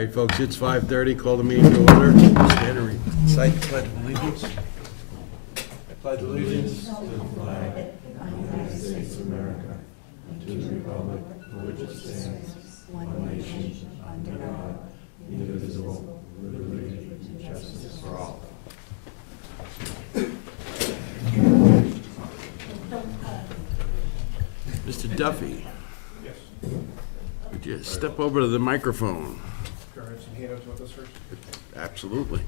All right, folks, it's 5:30. Call the meeting to order. Stand and recite the pledge of allegiance. I pledge allegiance to the flag of the United States of America and to the republic for which it stands, one nation, under God, indivisible, with liberty and justice for all. Mr. Duffy. Yes. Would you step over to the microphone? Can I have some handouts with us first? Absolutely.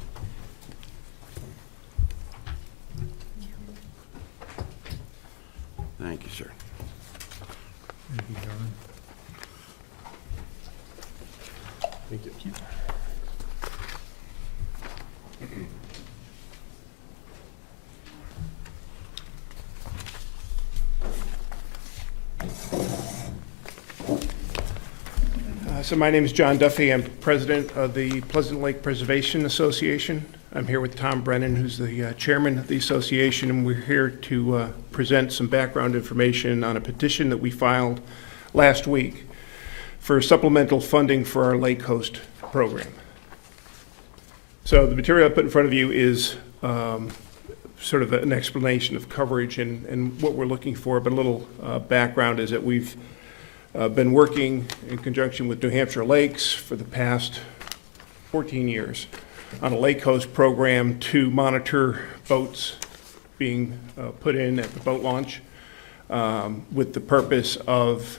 Thank you, sir. Thank you, John. Thank you. So my name is John Duffy. I'm president of the Pleasant Lake Preservation Association. I'm here with Tom Brennan, who's the chairman of the association, and we're here to present some background information on a petition that we filed last week for supplemental funding for our Lake Coast program. So the material I put in front of you is sort of an explanation of coverage and what we're looking for, but a little background is that we've been working in conjunction with New Hampshire Lakes for the past 14 years on a Lake Coast program to monitor boats being put in at the boat launch with the purpose of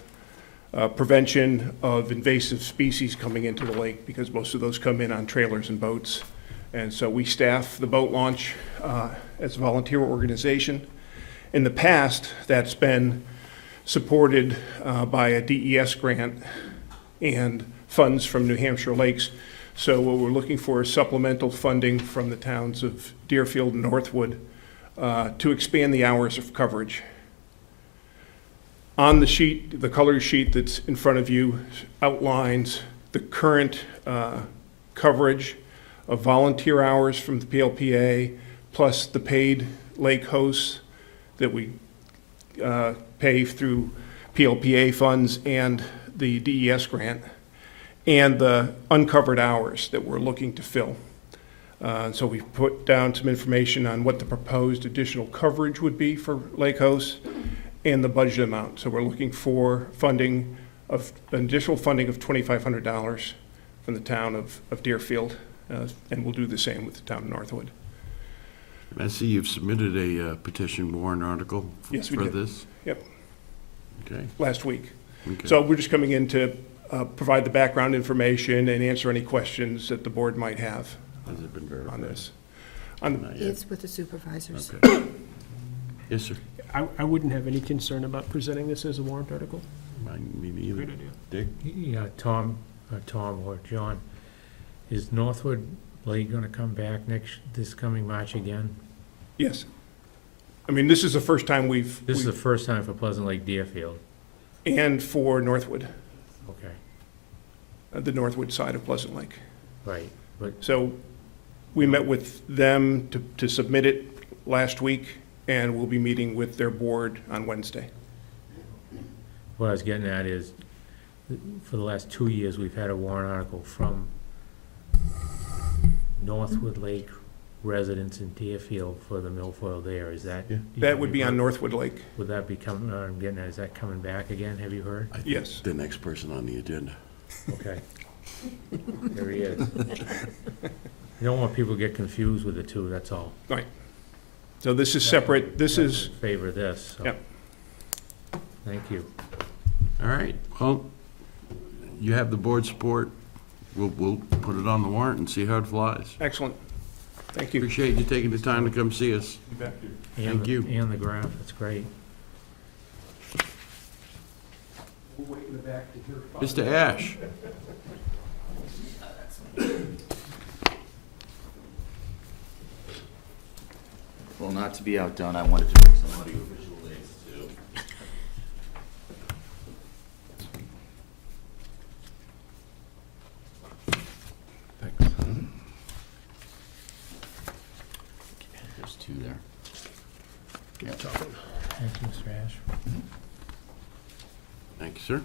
prevention of invasive species coming into the lake, because most of those come in on trailers and boats. And so we staff the boat launch as a volunteer organization. In the past, that's been supported by a DES grant and funds from New Hampshire Lakes. So what we're looking for is supplemental funding from the towns of Deerfield and Northwood to expand the hours of coverage. On the sheet, the color sheet that's in front of you outlines the current coverage of volunteer hours from the PLPA, plus the paid lake hosts that we pay through PLPA funds and the DES grant, and the uncovered hours that we're looking to fill. So we've put down some information on what the proposed additional coverage would be for lake hosts and the budget amount. So we're looking for funding of, an additional funding of $2,500 from the town of Deerfield, and we'll do the same with the town of Northwood. I see you've submitted a petition warrant article Yes, we for did. this? Yep, Okay. last week. Okay. So we're just coming in to provide the background information and answer any questions that the board might have Has it been verified? on this. On, Not yet. It's with the supervisors. Okay. Yes, sir. I wouldn't have any concern about presenting this as a warrant article. Me neither. Great idea. Dick? Yeah, Tom or John, is Northwood Lake gonna come back this coming March again? yes. I mean, this is the first time This is the first time for Pleasant Lake Deerfield. and for Northwood, Okay, the Northwood side of Pleasant Lake. right, but, So we met with them to submit it last week, and we'll be meeting with their board on Wednesday. what I was getting at is, for the last 2 years, we've had a warrant article from Northwood Lake residents in Deerfield for the milfoil there, is that? Yeah. That would be on Northwood Lake, Would that be coming, I'm getting at, is that coming back again, have you heard? I think Yes. The next person on the agenda. Okay. There he is. You don't want people to get confused with the two, that's all. so this is separate, this is, Favor this, so. Yep. Thank you. All right, well, you have the board support. We'll put it on the warrant and see how it flies. excellent, thank you. Appreciate you taking the time to come see us. You bet. And Thank the- you. And the graph, that's great. We'll wait in the back to hear. Mr. Ash? Well, not to be outdone, I wanted to bring some audio visual aids too. There's two there. Yep. Thank you, Mr. Ash. Thank you, sir.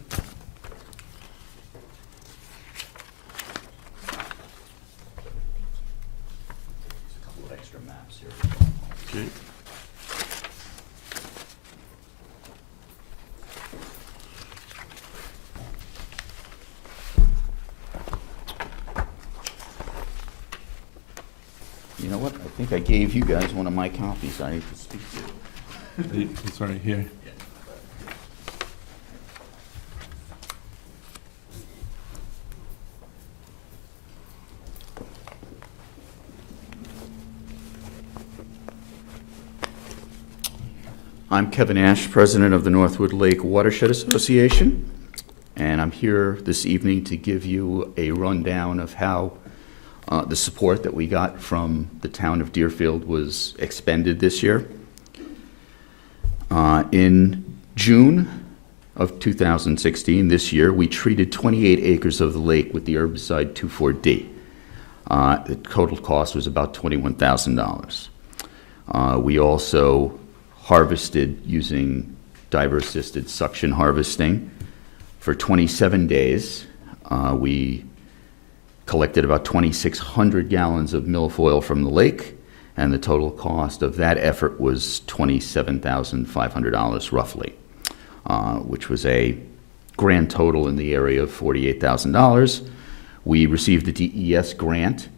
know what? I think I gave you guys one of my copies I need to speak to. It's right here. I'm Kevin Ash, President of the Northwood Lake Watershed Association, and I'm here this evening to give you a rundown of how the support that we got from the town of Deerfield was expended this year. In June of 2016, this year, we treated 28 acres of the lake with the herbicide 2,4-D. The total cost was about $21,000. We also harvested using diver-assisted suction harvesting. For 27 days, we collected about 2,600 gallons of milfoil from the lake, and the total cost of that effort was $27,500 roughly, which was a grand total in the area of $48,000. We received a DES grant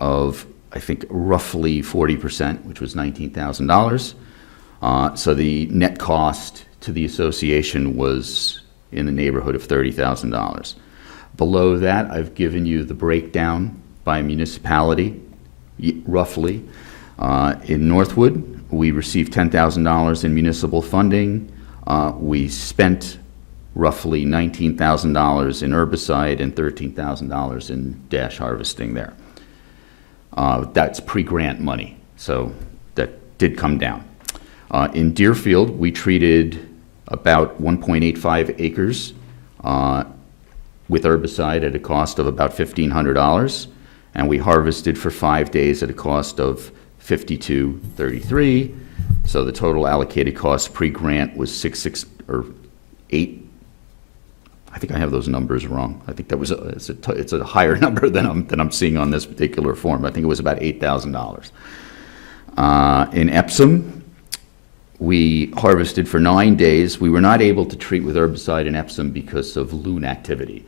of, I think, roughly 40%, which was $19,000. So the net cost to the association was in the neighborhood of $30,000. Below that, I've given you the breakdown by municipality, roughly. In Northwood, we received $10,000 in municipal funding. We spent roughly $19,000 in herbicide and $13,000 in dash harvesting there. That's pre-grant money, so that did come down. In Deerfield, we treated about 1.85 acres with herbicide at a cost of about $1,500, and we harvested for 5 days at a cost of $52.33. So the total allocated cost pre-grant was $8. I think I have those numbers wrong. I think that was it's a higher number than I'm seeing on this particular form. I think it was about $8,000. In Epsom, we harvested for 9 days. We were not able to treat with herbicide in Epsom because of loon activity,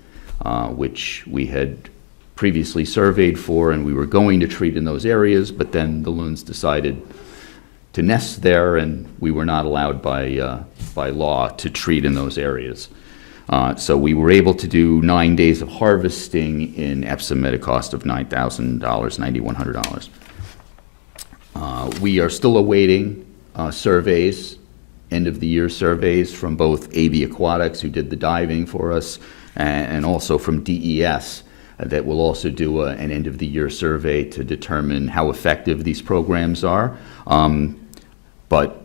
which we had previously surveyed for, and we were going to treat in those areas, but then the loons decided to nest there, and we were not allowed by law to treat in those areas. So we were able to do 9 days of harvesting in Epsom at a cost of $9,000, $9,100. We are still awaiting surveys, end-of-the-year surveys from both AB Aquatics, who did the diving for us, and also from DES, that will also do an end-of-the-year survey to determine how effective these programs are. But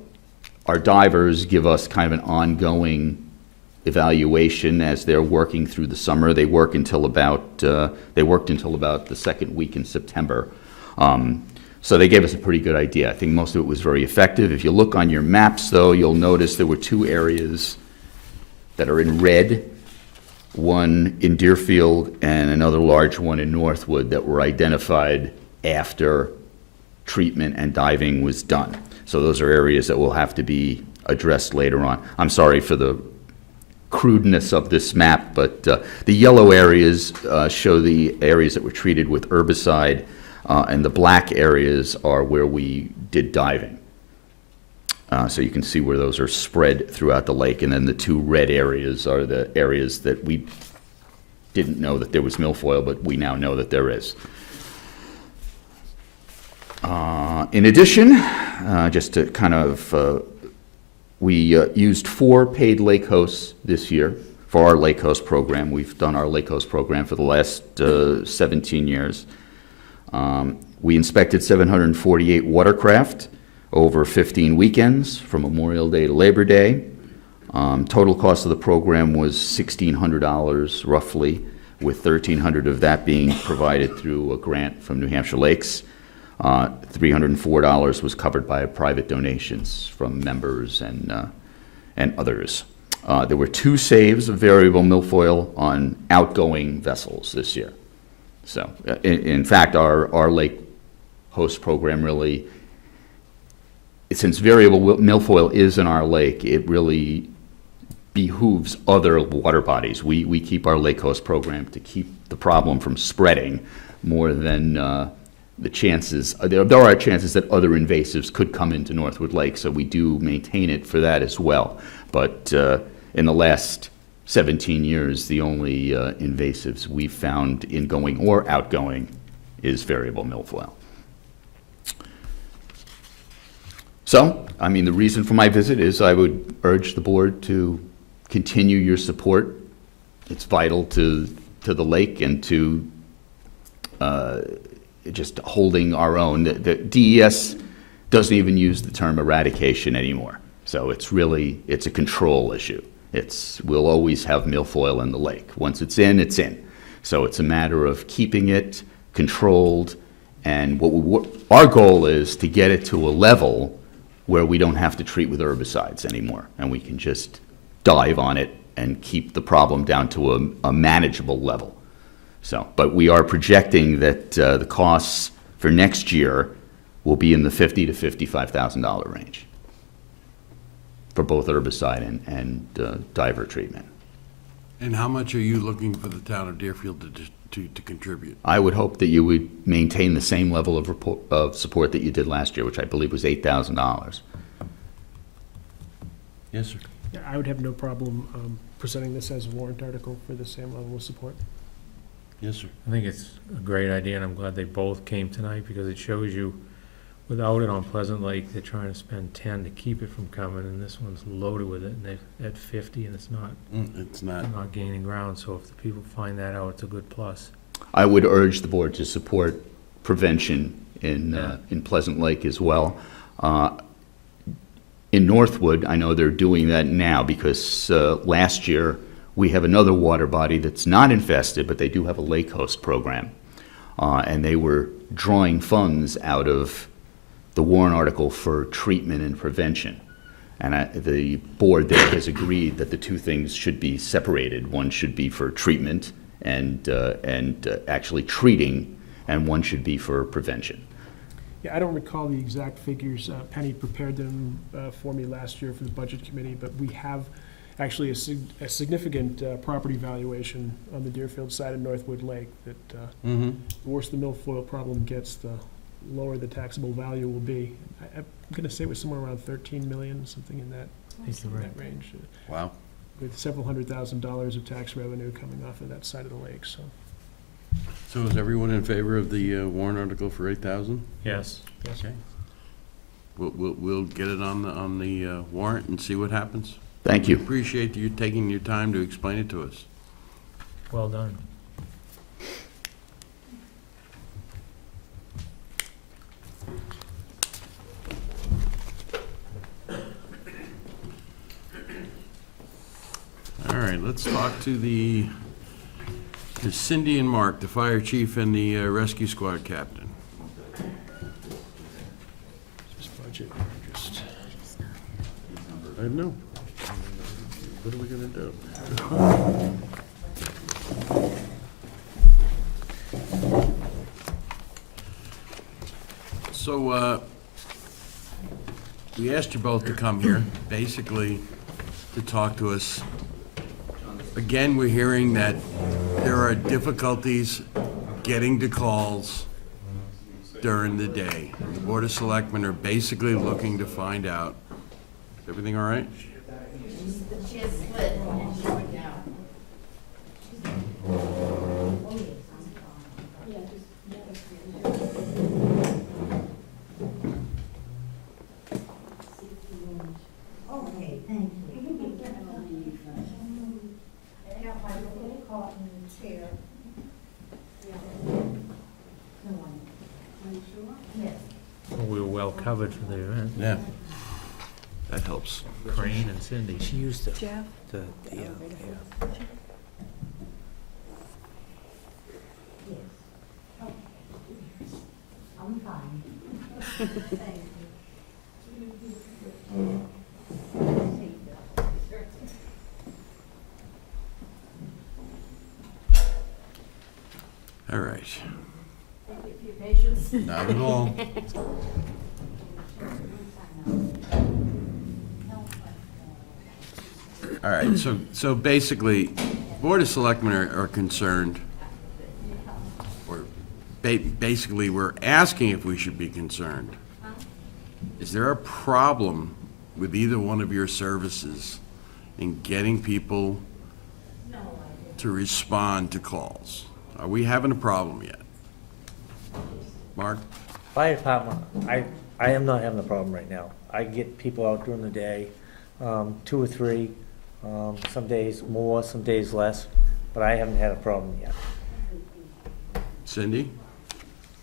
our divers give us kind of an ongoing evaluation as they're working through the summer. They worked until about the second week in September. So they gave us a pretty good idea. I think most of it was very effective. If you look on your maps, though, you'll notice there were 2 areas that are in red, one in Deerfield and another large one in Northwood that were identified after treatment and diving was done. So those are areas that will have to be addressed later on. I'm sorry for the crudeness of this map, but the yellow areas show the areas that were treated with herbicide, and the black areas are where we did diving. So you can see where those are spread throughout the lake, and then the 2 red areas are the areas that we didn't know that there was milfoil, but we now know that there is. In addition, just to kind of, we used 4 paid lake hosts this year for our lake host program. We've done our lake host program for the last 17 years. We inspected 748 watercraft over 15 weekends from Memorial Day to Labor Day. Total cost of the program was $1,600 roughly, with $1,300 of that being provided through a grant from New Hampshire Lakes. $304 was covered by private donations from members and others. There were 2 saves of variable milfoil on outgoing vessels this year. So, in fact, our lake host program really, since variable milfoil is in our lake, it really behooves other water bodies. We keep our lake host program to keep the problem from spreading more than the chances, there are chances that other invasives could come into Northwood Lake, so we do maintain it for that as well. But in the last 17 years, the only invasives we've found ingoing or outgoing is variable milfoil. So, I mean, the reason for my visit is I would urge the board to continue your support. It's vital to the lake and to just holding our own. The DES doesn't even use the term eradication anymore. So it's a control issue. We'll always have milfoil in the lake. Once it's in, it's in. So it's a matter of keeping it controlled, and our goal is to get it to a level where we don't have to treat with herbicides anymore, and we can just dive on it and keep the problem down to a manageable level. So, but we are projecting that the costs for next year will be in the $50,000 to $55,000 range for both herbicide and diver treatment. And how much are you looking for the town of Deerfield to contribute? I would hope that you would maintain the same level of support that you did last year, which I believe was $8,000. Yes, sir. Yeah, I would have no problem presenting this as a warrant article for the same level of support. Yes, sir. I think it's a great idea, and I'm glad they both came tonight, because it shows you, without it on Pleasant Lake, they're trying to spend 10 to keep it from coming, and this one's loaded with it, and they're at 50, and it's It's not. not gaining ground, so if the people find that out, it's a good plus. I would urge the board to support prevention Yeah. in Pleasant Lake as well. In Northwood, I know they're doing that now because last year we have another water body that's not infested, but they do have a lake host program. And they were drawing funds out of the warrant article for treatment and prevention. And the board there has agreed that the two things should be separated. One should be for treatment and actually treating, and one should be for prevention. Yeah, I don't recall the exact figures. Penny prepared them for me last year for the budget committee, but we have actually a significant property valuation on the Deerfield side of Northwood Lake that Mm-hmm. the worse the milfoil problem gets, the lower the taxable value will be. I'm going to say it was somewhere around 13 million, something in that, I think you're right. that range, Wow. with several $100,000 of tax revenue coming off of that side of the lake, so. So is everyone in favor of the warrant article for 8,000? Yes. Yes. Okay. We'll get it on the warrant and see what happens. Thank you. Appreciate you taking your time to explain it to us. Well done. All right, let's talk to Cindy and Mark, the fire chief and the rescue squad captain. Just budget, just. I don't know. What are we gonna do? So, we asked you both to come here, basically to talk to us. Again, we're hearing that there are difficulties getting to calls during the day. The Board of Selectmen are basically looking to find out, is everything all right? Okay, thank you. Chair. Yes. Well, we were well covered for the event. Yeah. That helps. Crane and Cindy. She used to, Jeff? yeah. Yes. Okay. I'm fine. Thank you. All right. Thank you for your patience. Not at all. All right, so basically, Board of Selectmen are concerned, or basically, we're asking if we should be concerned. Is there a problem with either one of your services in getting people to respond to calls? Are we having a problem yet? Mark? Fire department, I am not having a problem right now. I get people out during the day, 2 or 3, some days more, some days less, but I haven't had a problem yet. Cindy?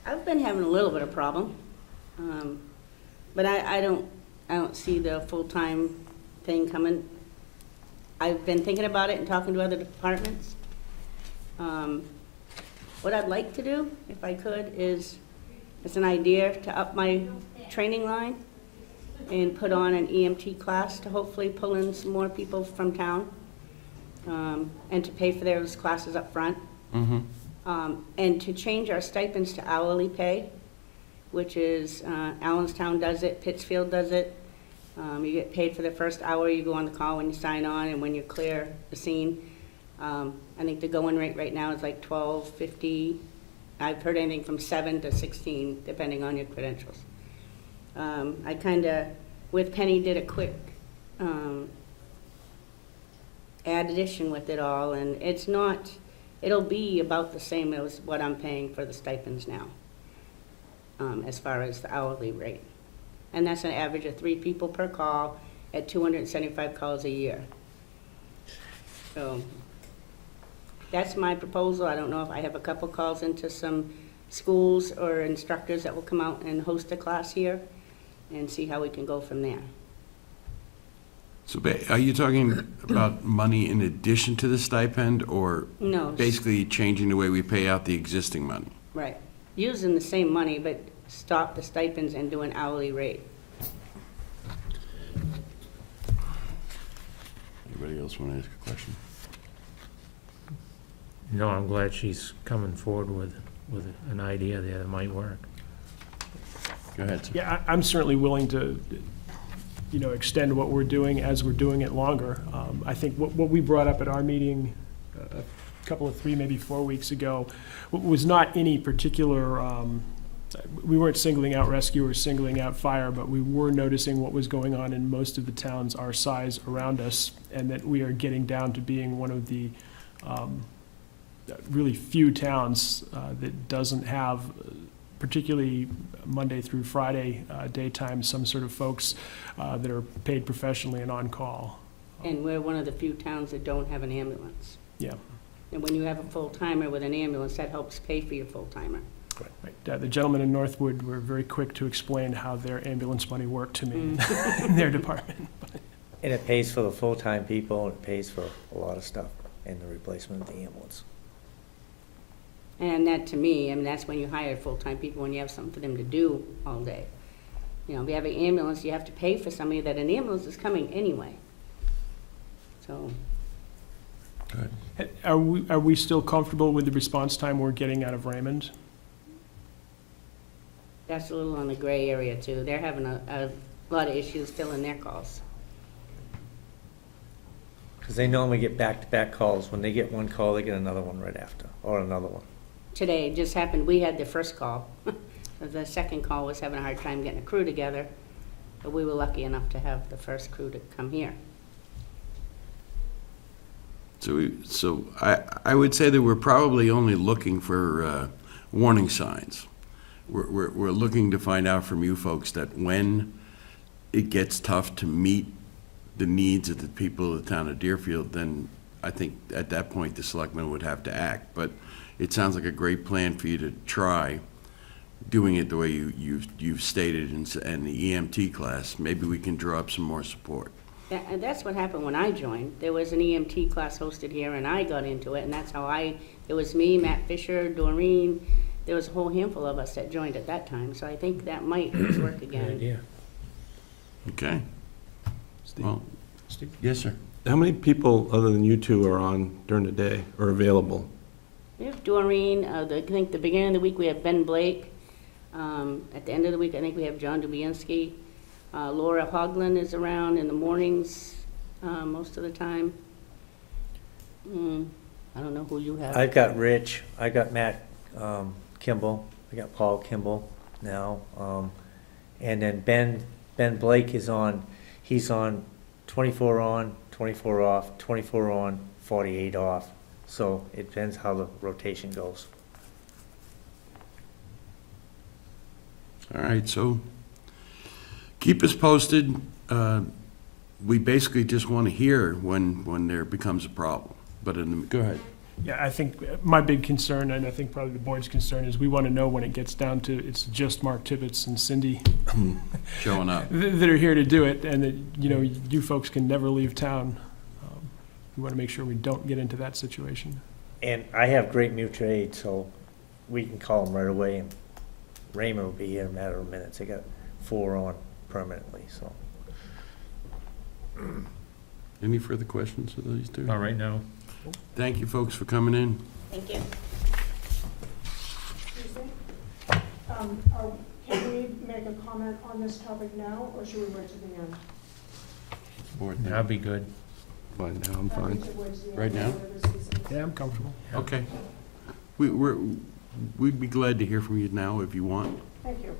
I've been having a little bit of problem, but I don't see the full-time thing coming. I've been thinking about it and talking to other departments. What I'd like to do, if I could, is, it's an idea to up my training line and put on an EMT class to hopefully pull in some more people from town, and to pay for those classes up front. And to change our stipends to hourly pay, which is, Allenstown does it, Pittsfield does it. You get paid for the first hour, you go on the call when you sign on and when you clear the scene. I think the going rate right now is like $12.50. I've heard anything from 7 to 16, depending on your credentials. I kinda, with Penny, did a quick, addition with it all, and it's not, it'll be about the same as what I'm paying for the stipends now, as far as the hourly rate. And that's an average of 3 people per call at 275 calls a year. So that's my proposal. I don't know if I have a couple calls into some schools or instructors that will come out and host a class here and see how we can go from there. So are you talking about money in addition to the stipend, or No. basically changing the way we pay out the existing money? Right. Using the same money, but stop the stipends and do an hourly rate. Anybody else want to ask a question? No, I'm glad she's coming forward with an idea there that might work. Go ahead, sir. Yeah, I'm certainly willing to, extend what we're doing as we're doing it longer. I think what we brought up at our meeting a couple of 3, maybe 4 weeks ago, was not any particular, we weren't singling out rescue or singling out fire, but we were noticing what was going on in most of the towns our size around us, and that we are getting down to being one of the really few towns that doesn't have, particularly Monday through Friday daytime, some sort of folks that are paid professionally and on call. And we're one of the few towns that don't have an ambulance. Yeah. And when you have a full-timer with an ambulance, that helps pay for your full-timer. Right. The gentlemen in Northwood were very quick to explain how their ambulance money worked to me in their department. And it pays for the full-time people, and it pays for a lot of stuff, and the replacement of the ambulance. And that, to me, that's when you hire full-time people, when you have something for them to do all day. If you have an ambulance, you have to pay for somebody that an ambulance is coming anyway. So, Are we still comfortable with the response time we're getting out of Raymond? that's a little on the gray area too. They're having a lot of issues filling their calls. Because they normally get back-to-back calls. When they get one call, they get another one right after, or another one. Today, it just happened, we had the first call. The second call was having a hard time getting a crew together, but we were lucky enough to have the first crew to come here. So I would say that we're probably only looking for warning signs. We're looking to find out from you folks that when it gets tough to meet the needs of the people of the town of Deerfield, then I think at that point the selectmen would have to act. But it sounds like a great plan for you to try doing it the way you've stated in the EMT class. Maybe we can draw up some more support. And that's what happened when I joined. There was an EMT class hosted here, and I got into it, and that's how it was me, Matt Fisher, Doreen. There was a whole handful of us that joined at that time, so I think that might work Good again. idea. Okay? Steve? Well, Steve? yes, sir. How many people, other than you two, are on during the day or available? We have Doreen, I think the beginning of the week we have Ben Blake. At the end of the week, I think we have John Dubianski. Laura Hoagland is around in the mornings most of the time. I don't know who you have. I've got Rich, I got Matt Kimball, I got Paul Kimball now, and then Ben Blake is on, he's on 24 on, 24 off, 24 on, 48 off, so it depends how the rotation goes. All right, so keep us posted. We basically just want to hear when there becomes a problem, but go ahead. Yeah, I think my big concern, and I think probably the board's concern, is we want to know when it gets down to it's just Mark Tibbetts and Cindy Showing up. that are here to do it, and that, you know, you folks can never leave town. We want to make sure we don't get into that situation. And I have great mutual aid, so we can call them right away, and Raymond will be here in a matter of minutes. I got 4 on permanently, so. Any further questions of these two? All right now. Thank you, folks, for coming in. Thank you. Excuse me? Can we make a comment on this topic now, or should we wait to the end? Board, That'd be good. fine, now I'm fine. We should wait to the end, Right now? whatever season. Yeah, I'm comfortable. Okay. We'd be glad to hear from you now if you want. Thank you.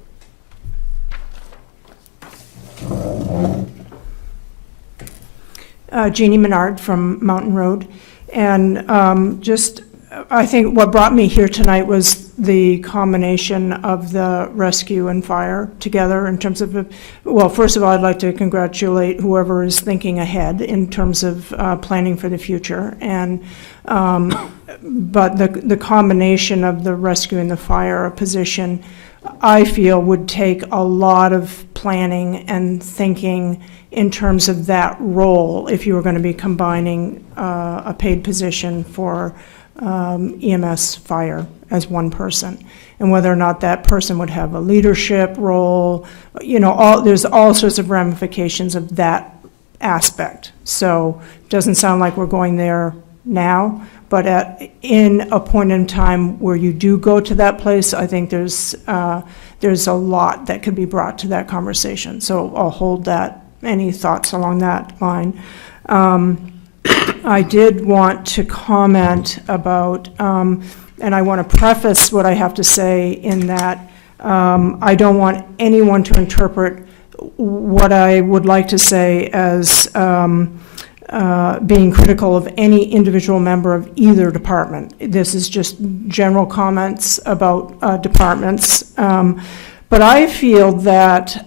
Jeannie Menard from Mountain Road. And I think what brought me here tonight was the combination of the rescue and fire together in terms of, well, first of all, I'd like to congratulate whoever is thinking ahead in terms of planning for the future. And but the combination of the rescue and the fire position, I feel, would take a lot of planning and thinking in terms of that role if you were going to be combining a paid position for EMS fire as one person, and whether or not that person would have a leadership role. You know, there's all sorts of ramifications of that aspect. So it doesn't sound like we're going there now, but in a point in time where you do go to that place, I think there's a lot that could be brought to that conversation. So I'll hold that. Any thoughts along that line? I did want to comment about, and I want to preface what I have to say in that I don't want anyone to interpret what I would like to say as being critical of any individual member of either department. This is just general comments about departments. But I feel that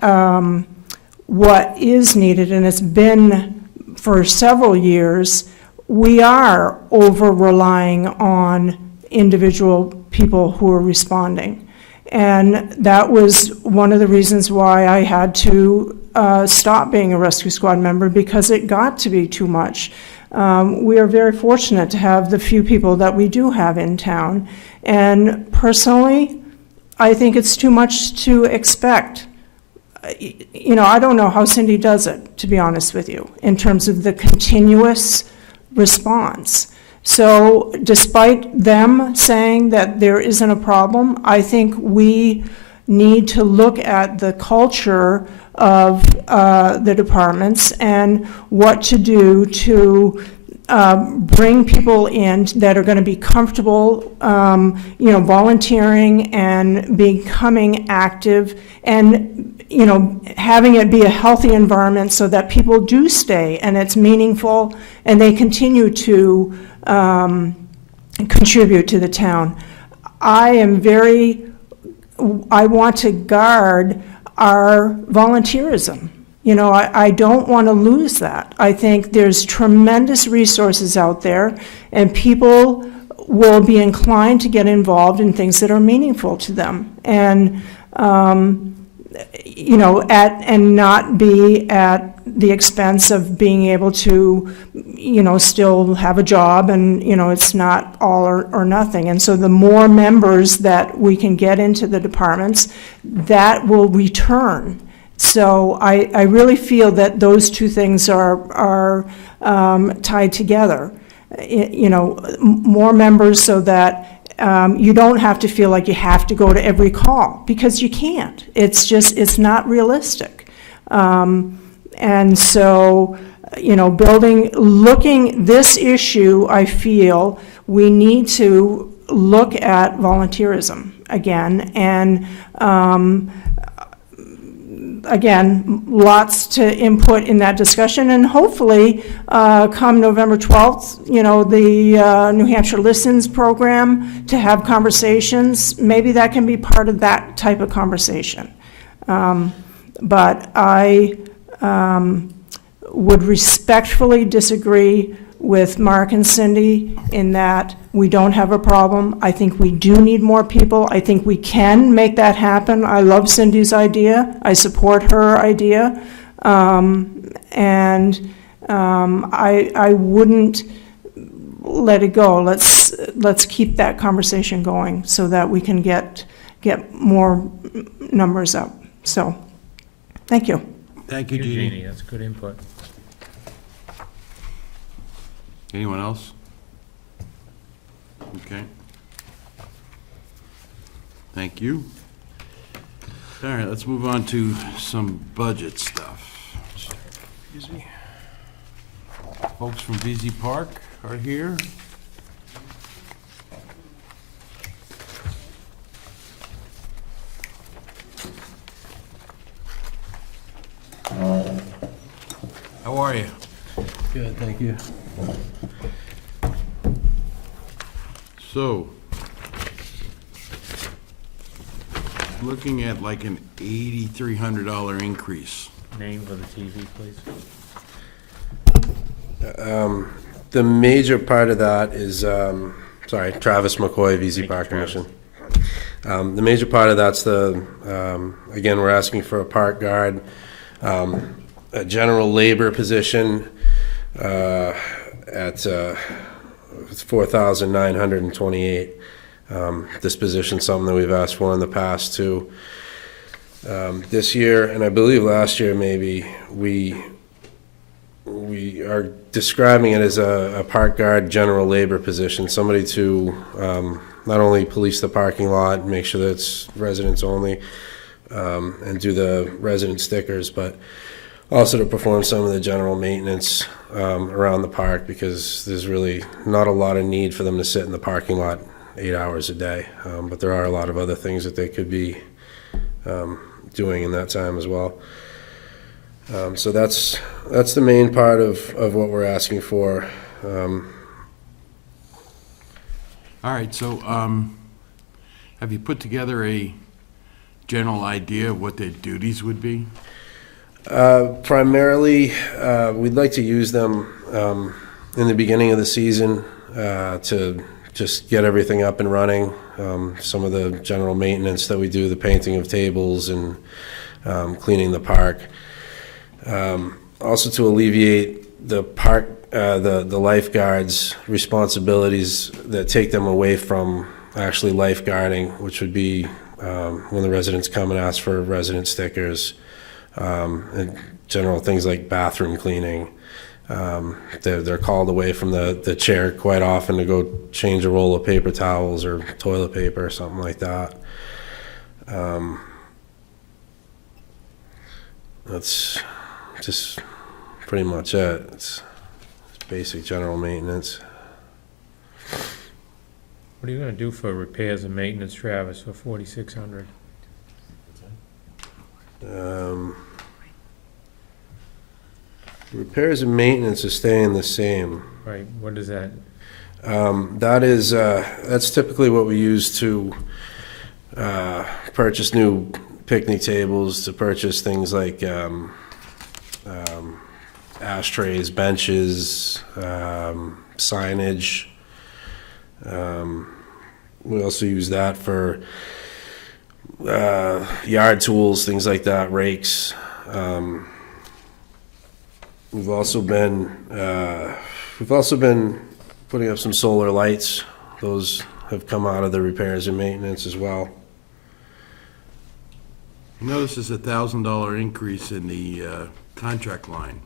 what is needed, and it's been for several years, we are over-relying on individual people who are responding. And that was one of the reasons why I had to stop being a rescue squad member, because it got to be too much. We are very fortunate to have the few people that we do have in town. And personally, I think it's too much to expect. You know, I don't know how Cindy does it, to be honest with you, in terms of the continuous response. So despite them saying that there isn't a problem, I think we need to look at the culture of the departments and what to do to bring people in that are going to be comfortable, you know, volunteering and becoming active, and you know, having it be a healthy environment so that people do stay and it's meaningful and they continue to contribute to the town. I want to guard our volunteerism. You know, I don't want to lose that. I think there's tremendous resources out there, and people will be inclined to get involved in things that are meaningful to them. And you know, and not be at the expense of being able to, you know, still have a job, and, you know, it's not all or nothing. And so the more members that we can get into the departments, that will return. So I really feel that those two things are tied together. You know, more members so that you don't have to feel like you have to go to every call, because you can't. It's not realistic. And so, you know, looking this issue, I feel we need to look at volunteerism again. And again, lots to input in that discussion, and hopefully, come November 12th, you know, the New Hampshire Listens program, to have conversations, maybe that can be part of that type of conversation. But I would respectfully disagree with Mark and Cindy in that we don't have a problem. I think we do need more people. I think we can make that happen. I love Cindy's idea. I support her idea. I wouldn't let it go. Let's keep that conversation going so that we can get more numbers up. So, thank you. Thank you, Jeannie. Jeannie, that's good input. Anyone else? Okay. Thank you. All right, let's move on to some budget stuff. Folks from BZ Park are here. How are you? Good, thank you. So, looking at like an $8,300 increase. Name for the TV, please. The major part of that is, Travis McCoy, VZ Thank Park you, Travis. Commission. The major part of that's again, we're asking for a park guard, a general labor position at $4,928. This position's something that we've asked for in the past too. This year, and I believe last year maybe, we are describing it as a park guard general labor position, somebody to not only police the parking lot, make sure that it's residents only, and do the resident stickers, but also to perform some of the general maintenance around the park, because there's really not a lot of need for them to sit in the parking lot 8 hours a day. But there are a lot of other things that they could be doing in that time as well. So that's the main part of what we're asking for. All right, so have you put together a general idea of what their duties would be? Primarily, we'd like to use them in the beginning of the season to just get everything up and running. Some of the general maintenance that we do, the painting of tables and cleaning the park. Also to alleviate the park, the lifeguards' responsibilities that take them away from actually lifeguarding, which would be when the residents come and ask for resident stickers, and general things like bathroom cleaning. They're called away from the chair quite often to go change a roll of paper towels or toilet paper or something like that. That's just pretty much it. It's basic general maintenance. What are you gonna do for repairs and maintenance, Travis, for $4,600? Repairs and maintenance is staying the same. Right, what is that? That's typically what we use to purchase new picnic tables, to purchase things like ashtrays, benches, signage. We also use that for yard tools, things like that, rakes. We've also been putting up some solar lights. Those have come out of the repairs and maintenance as well. You notice there's $1,000 increase in the contract line.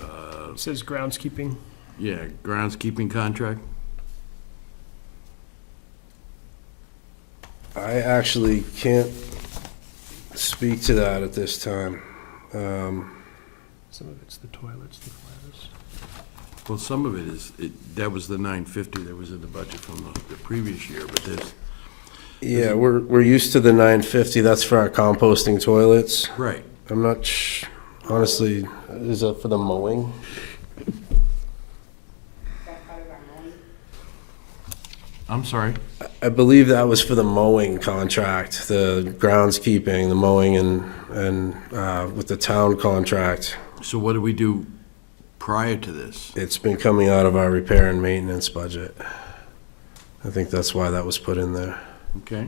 It says groundskeeping. Yeah, groundskeeping contract. I actually can't speak to that at this time. Some of it's the toilets, the clothes. Well, some of it is, that was the 950 that was in the budget from the previous year, but there's, Yeah, we're used to the 950, that's for our composting toilets. right. I'm not honestly, is that for the mowing? I'm sorry? I believe that was for the mowing contract, the groundskeeping, the mowing and with the town contract. So what did we do prior to this? It's been coming out of our repair and maintenance budget. I think that's why that was put in there. Okay.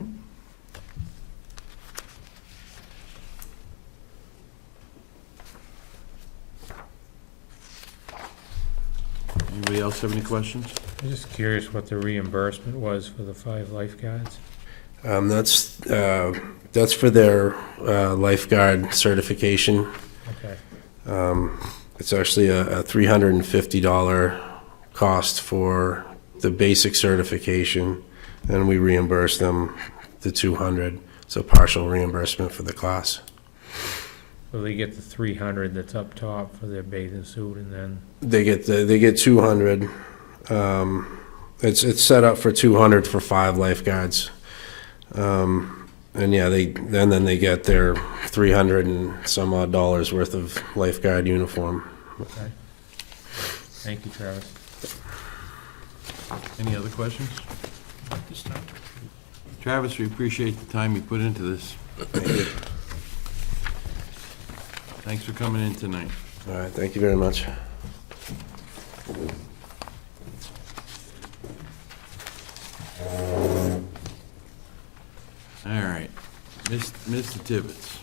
Anybody else have any questions? I'm just curious what the reimbursement was for the 5 lifeguards. That's for their lifeguard certification. Okay. It's actually a $350 cost for the basic certification, and we reimburse them the $200. So partial reimbursement for the class. So they get the 300 that's up top for their bathing suit, and then, They get 200. It's set up for 200 for 5 lifeguards. And yeah, then they get their 300 and some odd dollars worth of lifeguard uniform. okay. Thank you, Travis. Any other questions? This time. Travis, we appreciate the time you put into this. Thanks for coming in tonight. All right, thank you very much. All right, Mr. Tibbetts.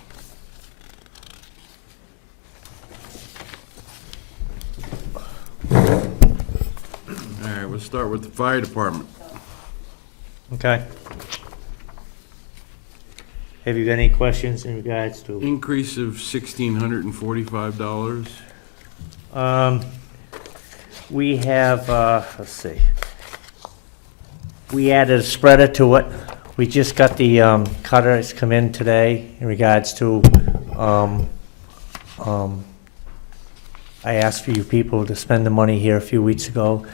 All right, we'll start with the fire department. Okay. Have you got any questions in regards to? Increase of $1,645. We have, let's see. We added a spreader to it. We just got the cutter, it's come in today in regards to, I asked for you people to spend the money here a few weeks ago,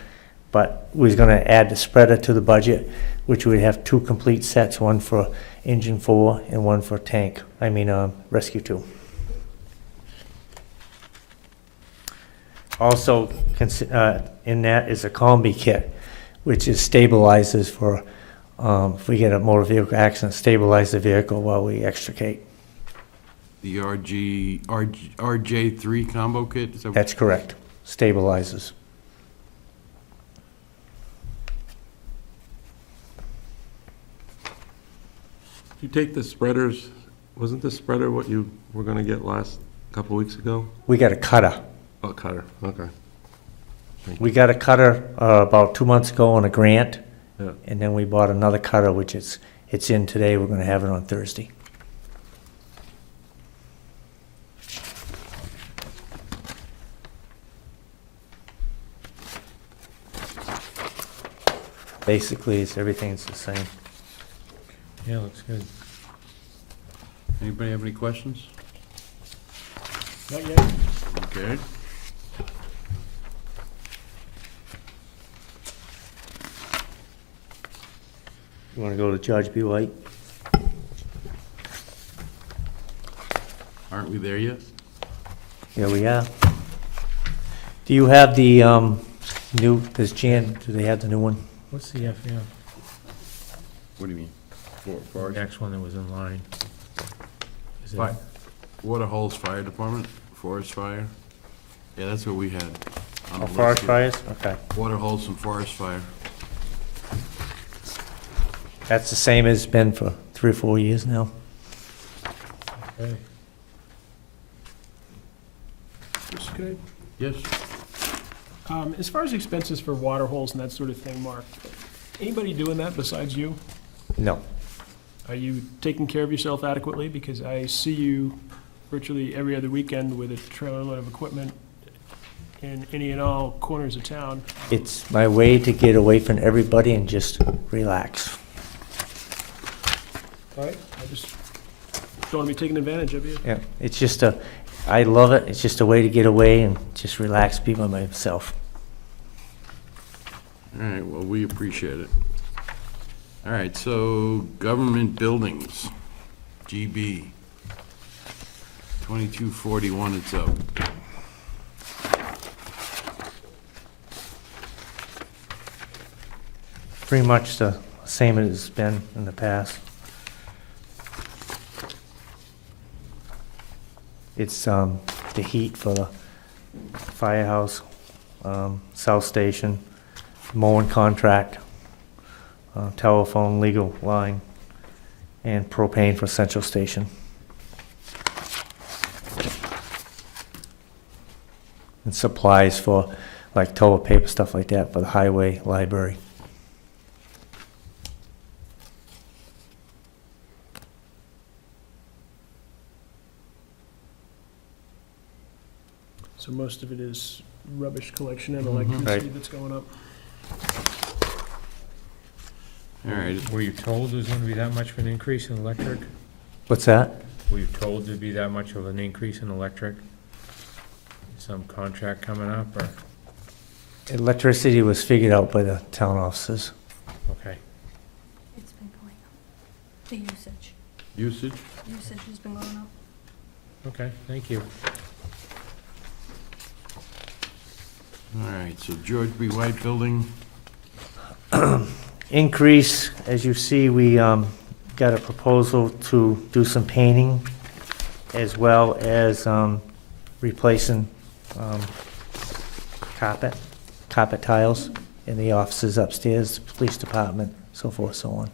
but we was gonna add the spreader to the budget, which would have 2 complete sets, one for engine 4 and one for tank, rescue 2. Also, in that is a combi kit, which is stabilizers for, if we get a motor vehicle accident, stabilize the vehicle while we extricate. The RJ3 combo kit? Is that- That's correct, stabilizers. You take the spreaders, wasn't the spreader what you were gonna get couple weeks ago? We got a cutter. Oh, cutter, okay. We got a cutter about 2 months ago on a grant, Yeah. and then we bought another cutter, which it's in today. We're gonna have it on Thursday. Basically, everything's the same. Yeah, looks good. Anybody have any questions? Not yet. Okay. You wanna go to Judge B. White? Aren't we there yet? Here we are. Do you have the new, does Jan, do they have the new one? What's the FF? What do you mean? The Forest? next one that was in line? Is it- Fire. Water Holes Fire Department, forest fire. Yeah, that's what we had. on the Oh, list forest here. fires? Okay. Water holes and forest fire. That's the same as it's been for 3 or 4 years now. Okay. Mr. Kincaid? Yes. As far as expenses for water holes and that sort of thing, Mark, anybody doing that besides you? No. Are you taking care of yourself adequately? Because I see you virtually every other weekend with a trailer load of equipment in any and all corners of town. It's my way to get away from everybody and just relax. All right, I just don't want to be taking advantage of you. Yeah, it's just I love it. It's just a way to get away and just relax, be by myself. All right, well, we appreciate it. All right, so government buildings, GB. 2241, it's up. Pretty much the same as it's been in the past. It's the heat for the firehouse, south station, mowing contract, telephone, legal line, and propane for central station. And supplies for like toilet paper, stuff like that for the highway library. So most of it is rubbish collection and electricity that's going up. All right, Were you told there's gonna be that much of an increase in electric? What's that? Were you told there'd be that much of an increase in electric? Some contract coming up, or, Electricity was figured out by the town officers. okay. It's been going up. The usage? usage has been going up. Okay, thank you. All right, so George B. White Building, Increase, as you see, we got a proposal to do some painting as well as replacing carpet tiles in the offices upstairs, the police department, so forth, so on.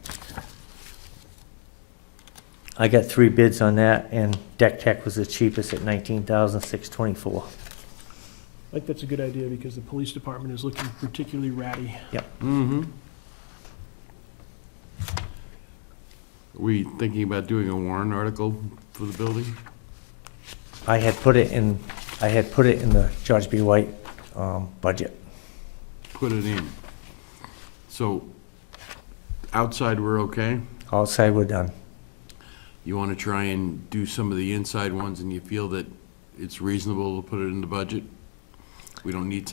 I got 3 bids on that, and Deck Tech was the cheapest at $19,624. I think that's a good idea because the police department is looking particularly ratty. mm-hmm. We thinking about doing a warrant article for the building? I had put it in the George B. White budget. Put it in. So, outside we're okay? Outside, we're done. You want to try and do some of the inside ones, and you feel that it's reasonable to put it in the budget? We don't need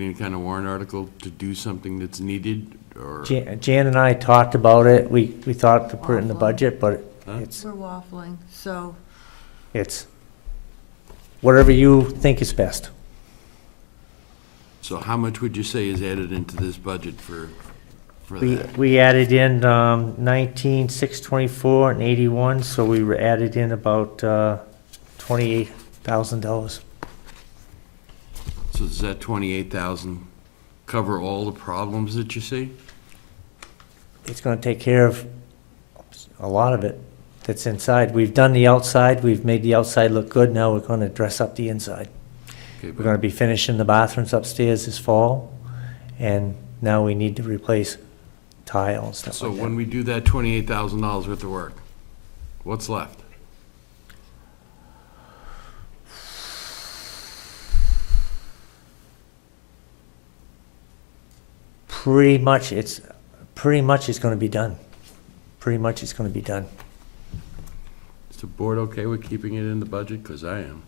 any kind of warrant article to do something that's needed, or? Jan and I talked about it. We thought to put it in the budget, but Huh? it's We're waffling, so whatever you think is best. So how much would you say is added into this budget for that? We added in 19,624 and 81, so we added in about $28,000. So does that 28,000 cover all the problems that you see? It's going to take care of a lot of it that's inside. We've done the outside. We've made the outside look good. Now we're going to dress up the inside. Okay, We're going to be finishing the bathrooms upstairs this fall, and now we need to replace tile and stuff So like when that. we do that $28,000 worth of work, what's left? Pretty much it's going to be done. Pretty much it's going to be done. Is the board okay with keeping it in the budget? Because I am.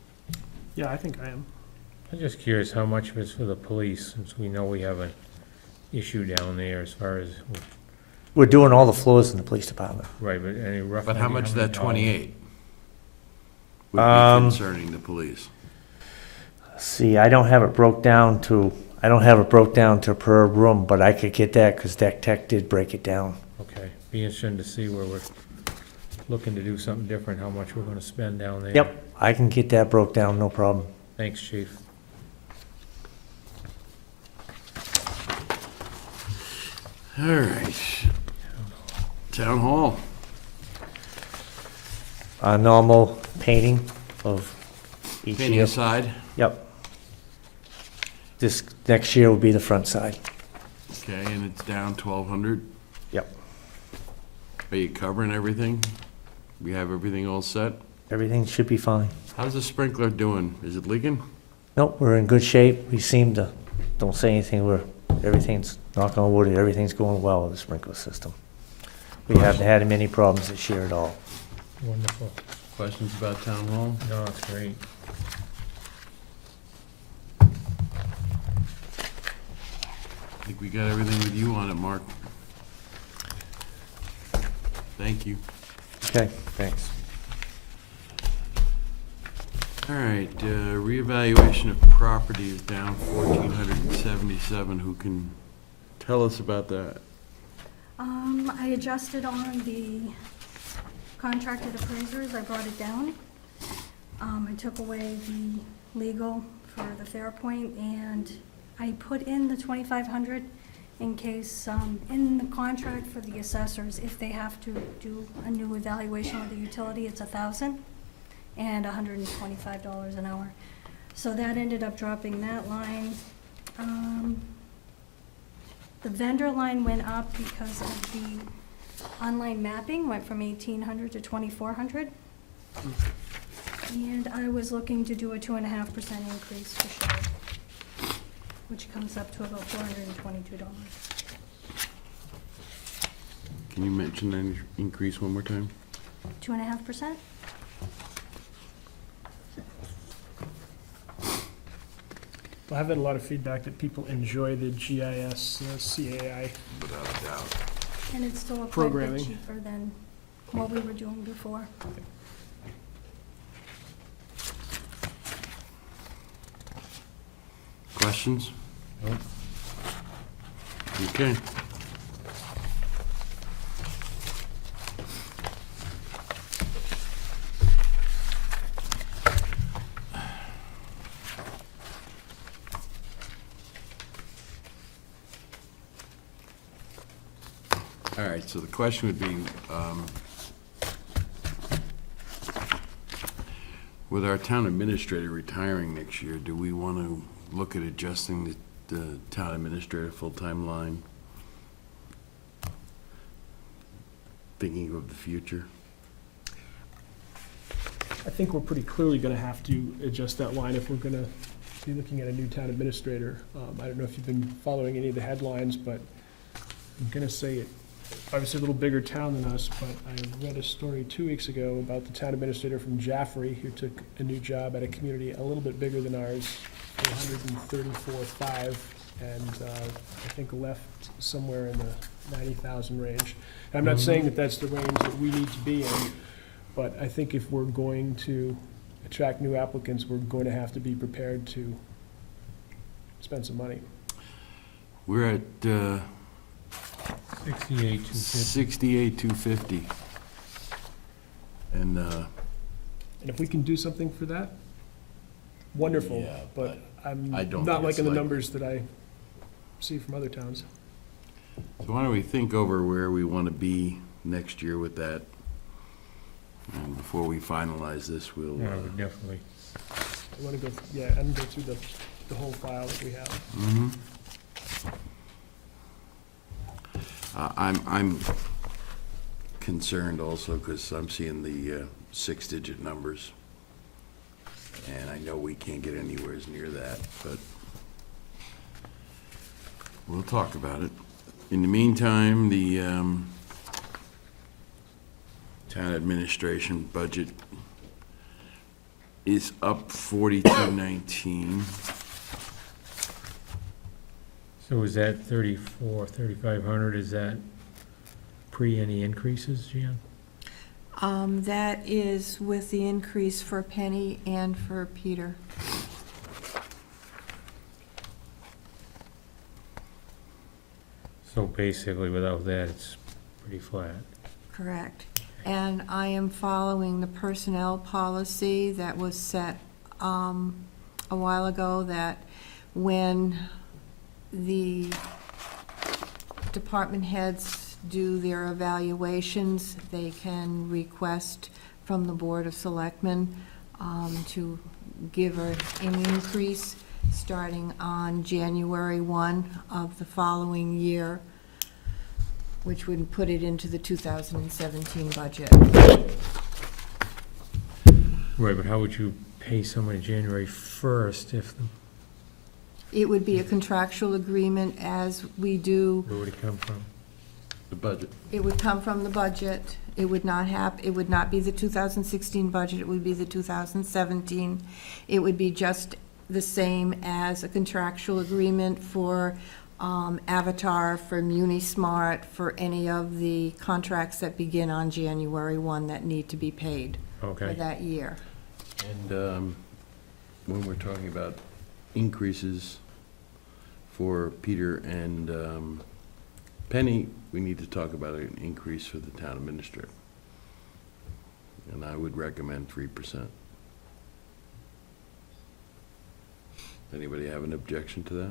Yeah, I think I am. I'm just curious how much of it's for the police, since we know we have an issue down there as far as, We're doing all the floors in the police department. right, but any rough But how idea much of many that dollars? 28 would be concerning the police? See, I don't have it broke down to per room, but I could get that because Deck Tech did break it down. Okay, be interesting to see where we're looking to do something different, how much we're gonna spend down there. Yep, I can get that broke down, no problem. Thanks, chief. All right. Town hall. Normal painting of each Painting year. aside. Yep. This next year will be the front side. Okay, and it's down 1,200. Yep. Are you covering everything? We have everything all set? Everything should be fine. How's the sprinkler doing? Is it leaking? Nope, we're in good shape. We seem to, don't say anything, everything's, knock on wood, everything's going well with the sprinkler system. We haven't had many problems this year at all. Wonderful. Questions about town hall? No, it's great. think we got everything with you on it, Mark. Thank you. Okay, thanks. All right, reevaluation of property is down 1,477. Who can tell us about that? I adjusted on the contracted appraisers, I brought it down. I took away the legal for the Fairpoint, and I put in the 2,500 in case, in the contract for the assessors, if they have to do a new evaluation of the utility, it's 1,000 and $125 an hour. So that ended up dropping that line. The vendor line went up because of the online mapping, went from 1,800 to 2,400. And I was looking to do a 2.5% increase for sure, which comes up to about $422. Can you mention that increase one more time? 2.5%? I've had a lot of feedback that people enjoy the GIS, CAI. Without a doubt. And it's still quite a bit Programming. cheaper than what we were doing before. Questions? Okay. All right, so the question would be, with our town administrator retiring next year, do we want to look at adjusting the town administrator full-time line? Thinking of the future? I think we're pretty clearly gonna have to adjust that line if we're gonna be looking at a new town administrator. I don't know if you've been following any of the headlines, but I'm gonna say it, obviously a little bigger town than us, but I read a story 2 weeks ago about the town administrator from Jaffrey who took a new job at a community a little bit bigger than ours, for $134,500, and I think left somewhere in the 90,000 range. I'm not saying that that's the range that we need to be in, but I think if we're going to attract new applicants, we're going to have to be prepared to spend some money. We're at 68,250. 68,250. And And if we can do something for that, wonderful, Yeah, but I'm I don't not think it's liking the likely. numbers that I see from other towns. so why don't we think over where we want to be next year with that? And before we finalize this, we'll, Yeah, I would definitely. I want to go, yeah, and go through the whole file that we have. mhm. I'm concerned also because I'm seeing the six-digit numbers. And I know we can't get anywhere near that, but we'll talk about it. In the meantime, the town administration budget is up 4219. So is that 3,500, is that pre any increases, Jan? That is with the increase for Penny and for Peter. So basically, without that, it's pretty flat. Correct. And I am following the personnel policy that was set a while ago, that when the department heads do their evaluations, they can request from the Board of Selectmen to give an increase starting on January 1 of the following year, which would put it into the 2017 budget. Right, but how would you pay someone January 1st if, It would be a contractual agreement as we do. where would it come from? The budget. It would come from the budget. It would not be the 2016 budget, it would be the 2017. It would be just the same as a contractual agreement for Avatar, for MuniSmart, for any of the contracts that begin on January 1 that need to be paid for Okay. that year. And when we're talking about increases for Peter and Penny, we need to talk about an increase for the town administrator. And I would recommend 3%. Anybody have an objection to that?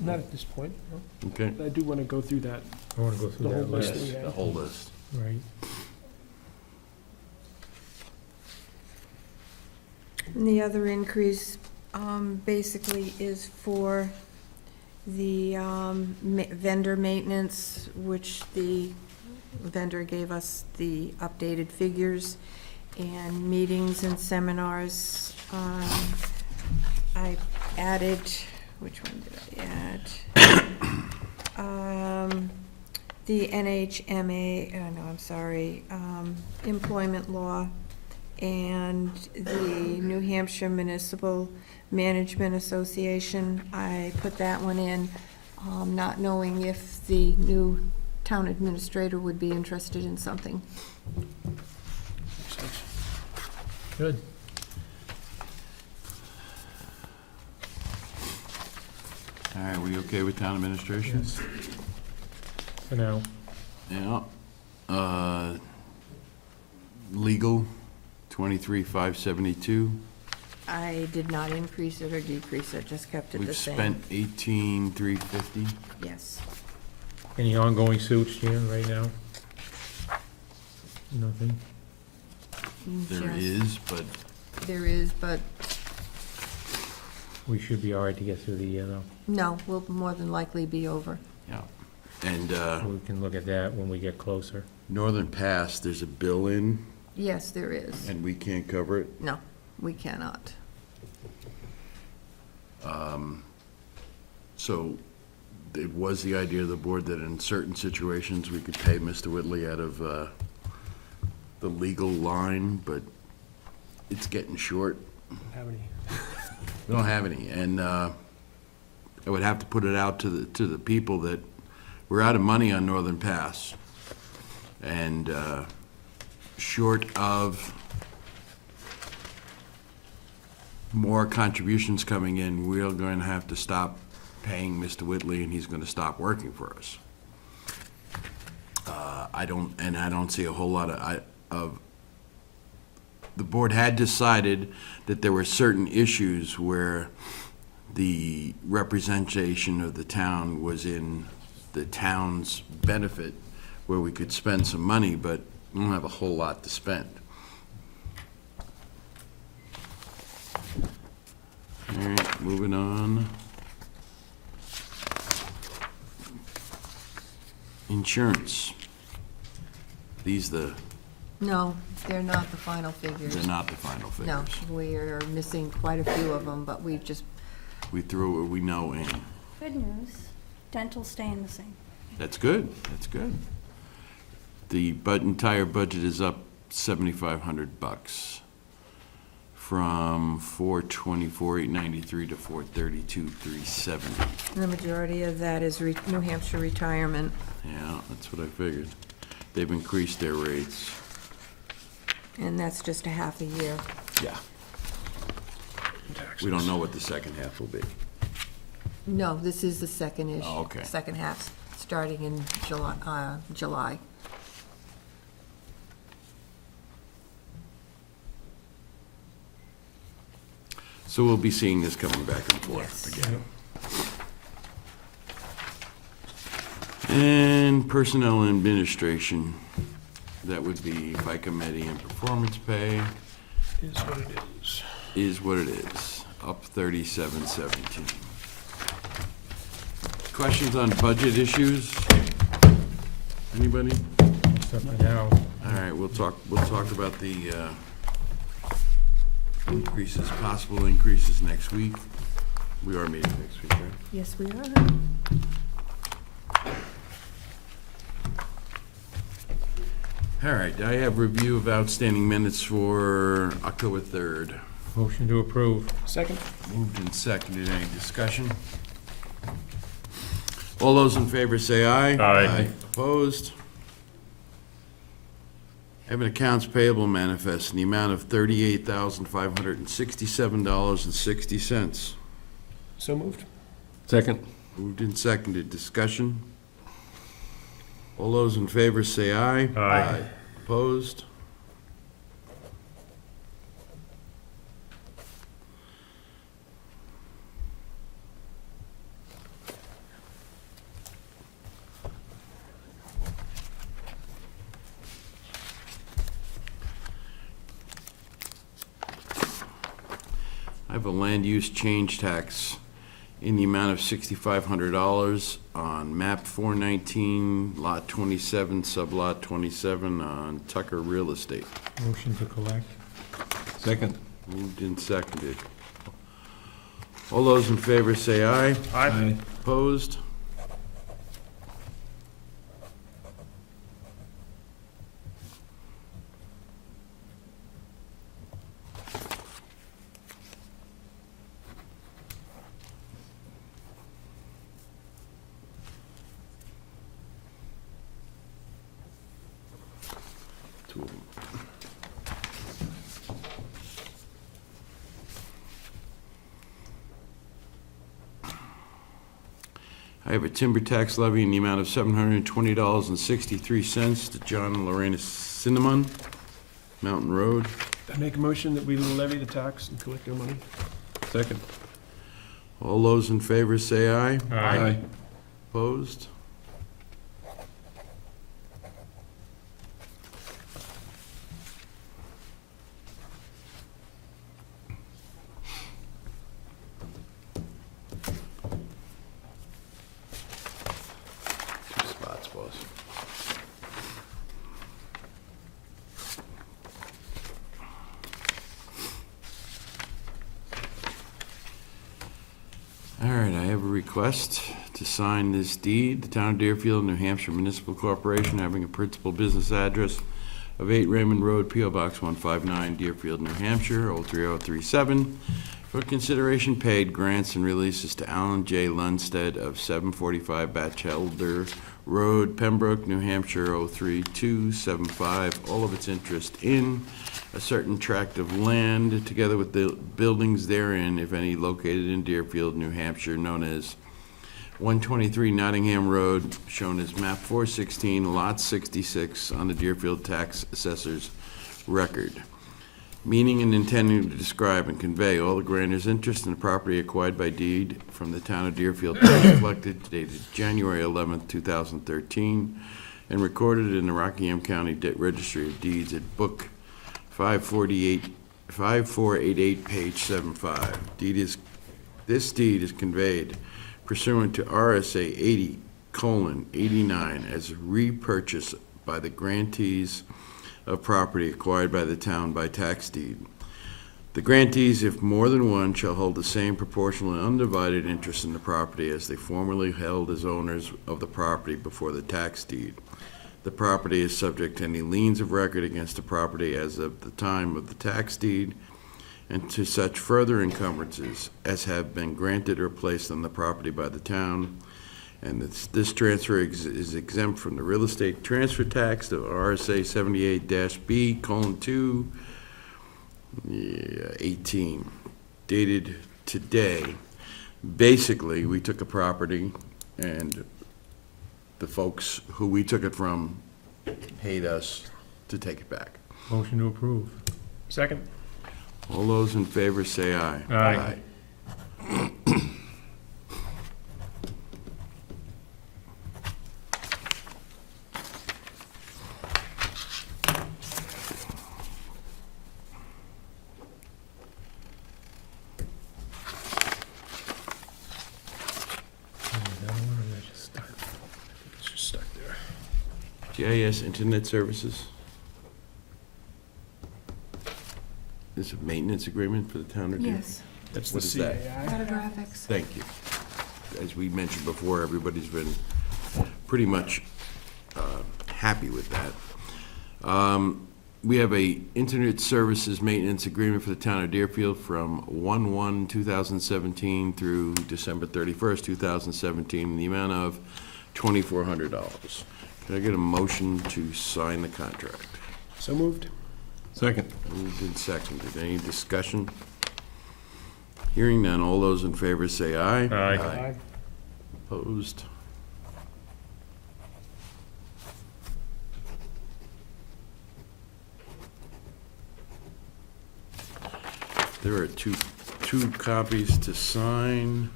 Not at this point, no. Okay. I do want to go through that. I want to go through The whole that list list. we have. The whole list. Right. And the other increase basically is for the vendor maintenance, which the vendor gave us the updated figures, and meetings and seminars. I added, which one did I add? The NHMA, no, I'm sorry, employment law, and the New Hampshire Municipal Management Association. I put that one in, not knowing if the new town administrator would be interested in something. Good. All right, we okay with town administration? Yes. For now. Yeah. Legal, 23,572. I did not increase it or decrease it, just kept it the We've same. spent 18,350. Yes. Any ongoing suits, Jan, right now? Nothing? There Just- is, but There is, but We should be all right to get through the year, though. no, we'll more than likely be over. yeah. And We can look at that when we get closer. Northern Pass, there's a bill in, Yes, there is. and we can't cover it. No, we cannot. So it was the idea of the board that in certain situations, we could pay Mr. Whitley out of the legal line, but it's getting short. Have any? We don't have any, and I would have to put it out to the people that we're out of money on Northern Pass. And short of more contributions coming in, we're going to have to stop paying Mr. Whitley, and he's going to stop working for us. I don't see a whole lot of the board had decided that there were certain issues where the representation of the town was in the town's benefit, where we could spend some money, but we don't have a whole lot to spend. All right, moving on. Insurance. These No, they're not the final figures. they're not the final figures. No, we are missing quite a few of them, but we just, We threw what we know in. Good news, dental's staying the same. That's good, that's good. The entire budget is up $7,500 from 424,893 to 432,370. the majority of that is New Hampshire retirement. Yeah, that's what I figured. They've increased their rates. And that's just a half a year. Yeah. We don't know what the second half will be. No, this is the second-ish. Oh, okay. Second half, starting in July. So we'll be seeing this coming back and forth Yes. again. And personnel and administration, that would be by committee and performance pay, Is what it is. is what it is, up 3717. Questions on budget issues? Anybody? Except for now. All right, we'll talk about the increases, possible increases next week. We are meeting next week, right? Yes, we are. All right, I have review of outstanding minutes for October 3rd. Motion to approve. Second? Moved and seconded. Any discussion? All those in favor say aye. Aye. Opposed? I have an accounts payable manifest in the amount of $38,567.60. So moved. Second. Moved and seconded. Discussion? All those in favor say aye. Aye. Opposed? I have a land use change tax in the amount of $6,500 on map 419, lot 27, sublot 27 on Tucker Real Estate. Motion to collect. Second. Moved and seconded. All those in favor say aye. Aye. Opposed? Two of them. I have a timber tax levy in the amount of $720.63 to John and Lorena Cinnamon, Mountain Road. I make a motion that we levy the tax and collect our money. Second. All those in favor say aye. Aye. Opposed? Two spots, boss. All right, I have a request to sign this deed. The Town of Deerfield, New Hampshire Municipal Corporation, having a principal business address of 8 Raymond Road, P.O. Box 159, Deerfield, New Hampshire, 03037. For consideration paid, grants and releases to Alan J. Lundstedt of 745 Batchelder Road, Pembroke, New Hampshire, 03275. All of its interest in a certain tract of land, together with the buildings therein, if any, located in Deerfield, New Hampshire, known as 123 Nottingham Road, shown as map 416, lot 66, on the Deerfield Tax Assessor's record. Meaning and intending to describe and convey all the grantor's interest in the property acquired by deed from the town of Deerfield, tax collected dated January 11th, 2013, and recorded in the Rockingham County Registry of Deeds at Book 5488, page 75. This deed is conveyed pursuant to RSA 80:89 as repurchase by the grantees of property acquired by the town by tax deed. The grantees, if more than one, shall hold the same proportional and undivided interest in the property as they formerly held as owners of the property before the tax deed. The property is subject to any liens of record against the property as of the time of the tax deed, and to such further encumbrances as have been granted or placed on the property by the town. And this transfer is exempt from the real estate transfer tax of RSA 78-B:2, 18, dated today. Basically, we took a property and the folks who we took it from paid us to take it back. Motion to approve. Second? All those in favor say aye. Aye. It's just stuck there. GIS Internet Services. This is a maintenance agreement for the town of Deerfield? Yes, That's What the is that? CAI. photographics. Thank you. As we mentioned before, everybody's been pretty much happy with that. we have a internet services maintenance agreement for the town of Deerfield from 1/1/2017 through December 31st, 2017, in the amount of $2,400. Can I get a motion to sign the contract? So moved. Second. Moved and seconded. Any discussion? Hearing none, all those in favor say aye. Aye. Opposed? There are two copies to sign.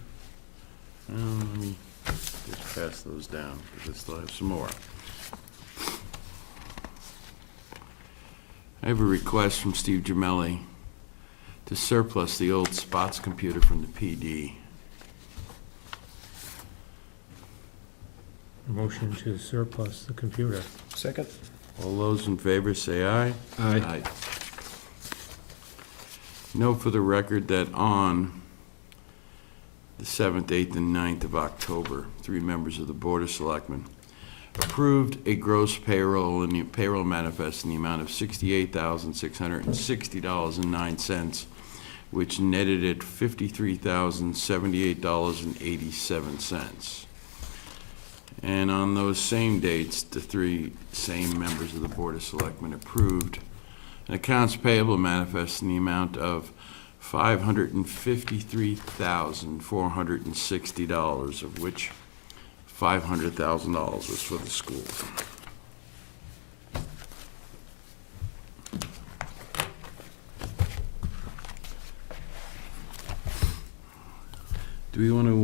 Let me just pass those down, because I still have some more. I have a request from Steve Gemelli to surplus the old Spots computer from the PD. Motion to surplus the computer. Second. All those in favor say aye. Aye. Note for the record that on the 7th, 8th, and 9th of October, 3 members of the Board of Selectmen approved a gross payroll and the payroll manifest in the amount of $68,660.09, which netted at $53,078.87. And on those same dates, the 3 same members of the Board of Selectmen approved an accounts payable manifest in the amount of $553,460, of which $500,000 was for the schools. Do we want to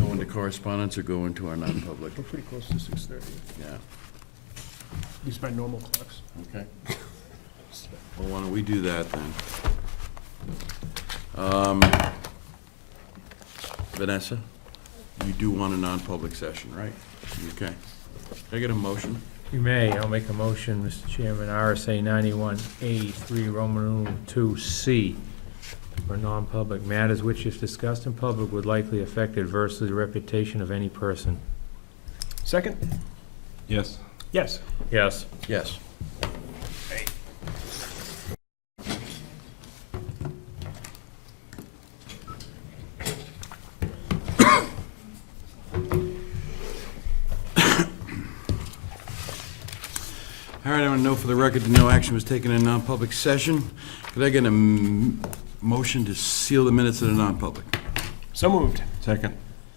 go into correspondence or go into our non-public? We're pretty close to 6:30, Yeah, at least by normal clocks. okay. Well, why don't we do that then? Vanessa, you do want a non-public session, right? Okay. Can I get a motion? You may. I'll make a motion, Mr. Chairman, RSA 91A3, Roman numeral 2C, for non-public matters which, if discussed in public, would likely affect adversely the reputation of any person. Second? Yes. Yes. Yes. Yes. All right, I want to know for the record that no action was taken in non-public session. Could I get a motion to seal the minutes of the non-public? So moved. Second.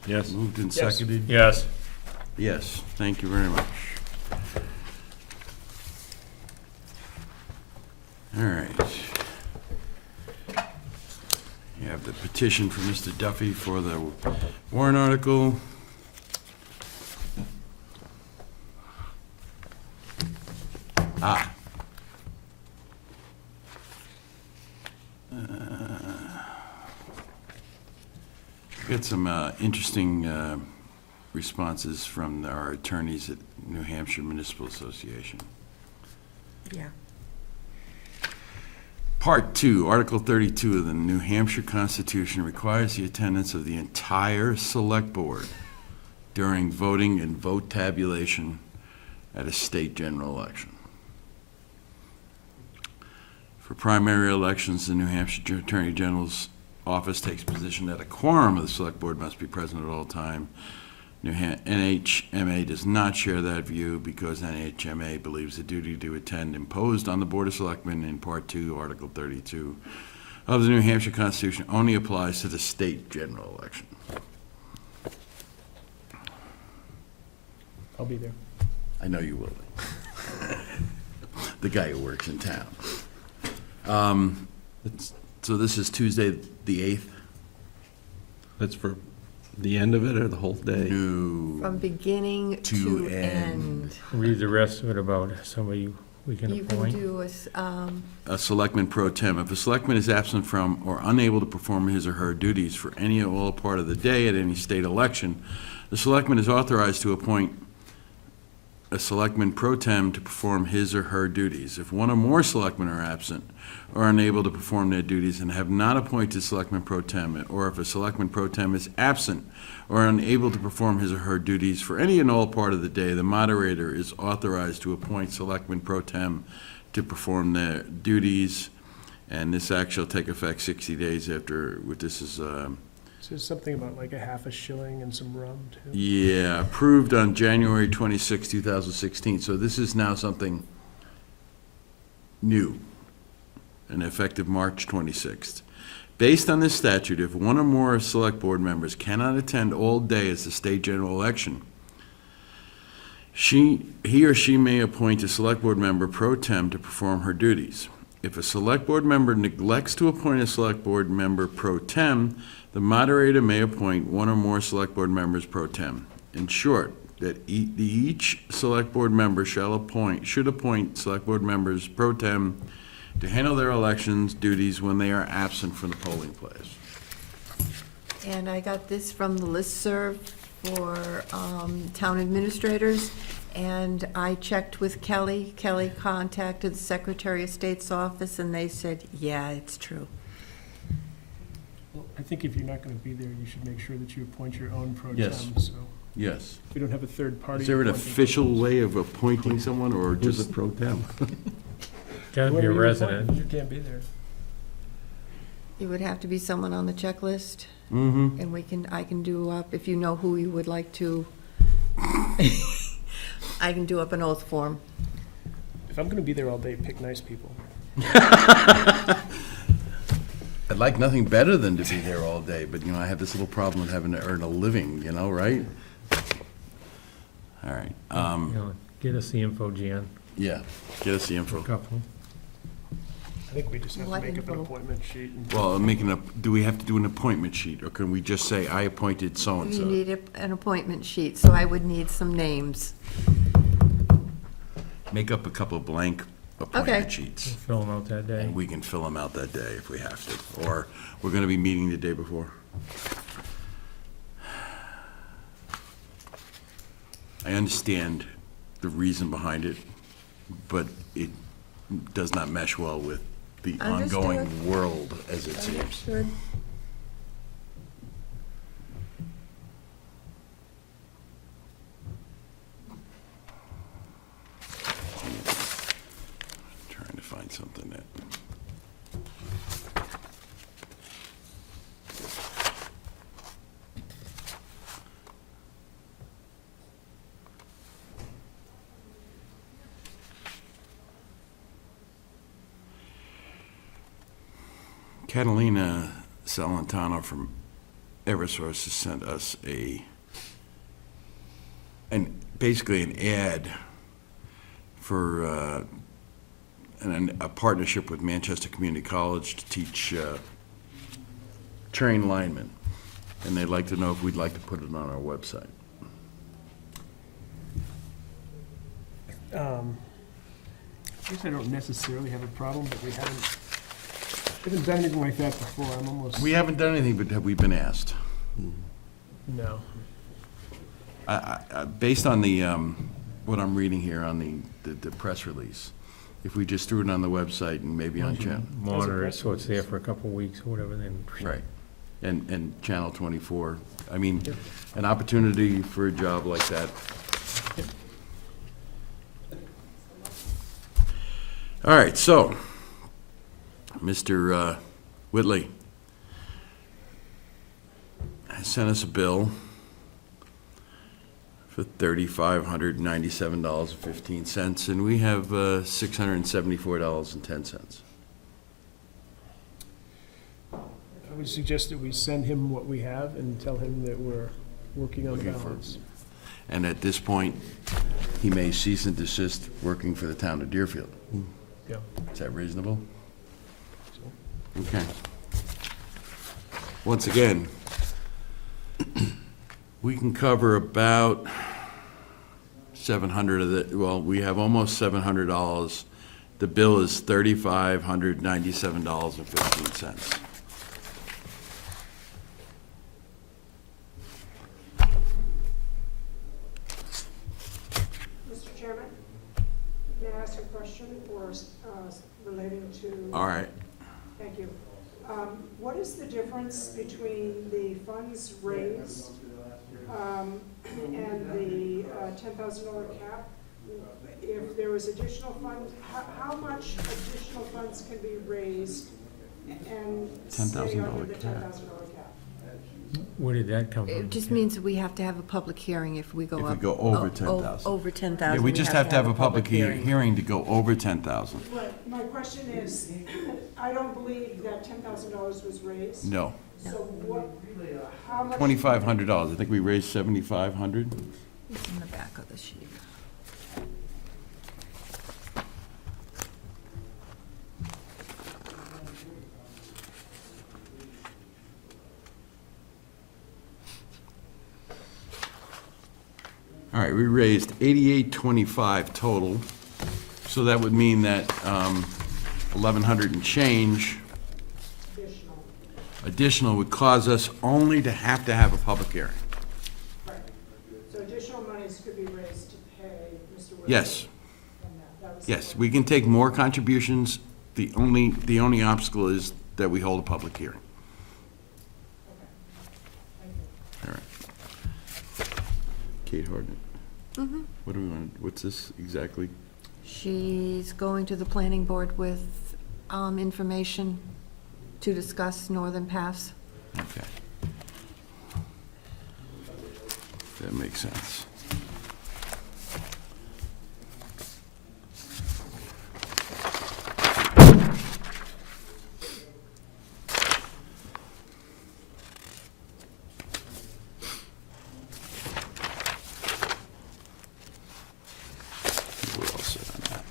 Yes. Moved and Yes. seconded? Yes. Yes, thank you very much. All right. You have the petition for Mr. Duffy for the warrant article. Got some interesting responses from our attorneys at New Hampshire Municipal Association. Yeah. Part 2, Article 32 of the New Hampshire Constitution requires the attendance of the entire Select Board during voting and vote tabulation at a state general election. For primary elections, the New Hampshire Attorney General's office takes position that a quorum of the Select Board must be present at all time. NHMA does not share that view because NHMA believes the duty to attend imposed on the Board of Selectmen in Part 2, Article 32 of the New Hampshire Constitution only applies to the state general election. I'll be there. I know you will be. The guy who works in town. So this is Tuesday, the 8th? That's for the end of it or the whole day? No. From beginning To to end. end. Read the rest of it about somebody we can You can appoint. do A selectman pro tem. If a selectman is absent from or unable to perform his or her duties for any or all part of the day at any state election, the selectman is authorized to appoint a selectman pro tem to perform his or her duties. If one or more selectmen are absent or unable to perform their duties and have not appointed selectman pro tem, or if a selectman pro tem is absent or unable to perform his or her duties for any and all part of the day, the moderator is authorized to appoint selectman pro tem to perform their duties, and this act shall take effect 60 days after, this is, So there's something about like a half a shilling and some rum, too. yeah, approved on January 26, 2016. So this is now something new and effective March 26th. Based on this statute, if one or more select board members cannot attend all day as the state general election, he or she may appoint a select board member pro tem to perform her duties. If a select board member neglects to appoint a select board member pro tem, the moderator may appoint one or more select board members pro tem. In short, that each select board member should appoint select board members pro tem to handle their elections duties when they are absent from the polling place. And I got this from the listserv for town administrators, and I checked with Kelly. Kelly contacted the Secretary of State's office, and they said, yeah, it's true. Well, I think if you're not going to be there, you should make sure that you appoint your own pro tem. Yes. So Yes. we don't have a third party. Is there an appointing official pro tems. way of appointing someone, or just pro tem? Gotta be Whoever a you appoint, resident. You can't be there. It would have to be someone on the checklist, Mm-hmm. and I can do up, if you know who you would like to, I can do up an oath form. If I'm going to be there all day, pick nice people. I'd like nothing better than to be there all day, but, I have this little problem with having to earn a living, right? All right, Get us the info, Jan. yeah, get us the info. Couple. I think we just have to What make up an info? appointment sheet. And Well, do we have to do an appointment sheet, or can we just say, I appointed You so-and-so? need an appointment sheet, so I would need some names. Make up a couple blank appointment Okay. sheets, Fill them out that day. and we can fill them out that day if we have to, or we're gonna be meeting the day before. I understand the reason behind it, but it does not mesh well with the ongoing Understood. world as it seems. Understood. Trying to find something that. Catalina Salentano from Eversource has sent us basically an ad for a partnership with Manchester Community College to teach trained linemen, and they'd like to know if we'd like to put it on our website. I guess I don't necessarily have a problem, but we haven't done anything like that before. I'm almost, We haven't done anything, but have we been asked? no. Based on the, what I'm reading here on the press release, if we just threw it on the website and maybe on channel, Monitor it so it's there for a couple of weeks or whatever, then. right, and Channel 24, I mean, an opportunity for a job like that. All right, so, Mr. Whitley has sent us a bill for $3,597.15, and we have $674.10. I would suggest that we send him what we have and tell him that we're working on the Looking for- balance. And at this point, he may cease and desist working for the town of Deerfield. Yeah. Is that reasonable? Okay. Once again, we can cover about 700 of the, well, we have almost $700. The bill is $3,597.15. Mr. difference between the funds raised and the $10,000 cap? If there was additional funds, how much additional funds can be raised and stay $10,000 under the cap. $10,000 cap? Where did that come from? It just means that we have to have a public hearing if we go If up. we go over o- 10,000. Over 10,000. Yeah, we just have to have a public hearing to go over 10,000. Right, my question is, I don't believe that $10,000 was raised. No, So what, how much? $2,500. I think we raised 7,500. It's in the back of the sheet. All right, we raised 8825 total, so that would mean that 1,100 and change additional would cause us only to have a public hearing. Right. So additional monies could be raised to pay Mr. Wilson? Yes, And that was. yes, we can take more contributions. The only obstacle is that we hold a public hearing. All right. Kate Harden. What do we want, what's this exactly? She's going to the planning board with information to discuss Northern Pass. Okay. That makes sense. We're all set on that.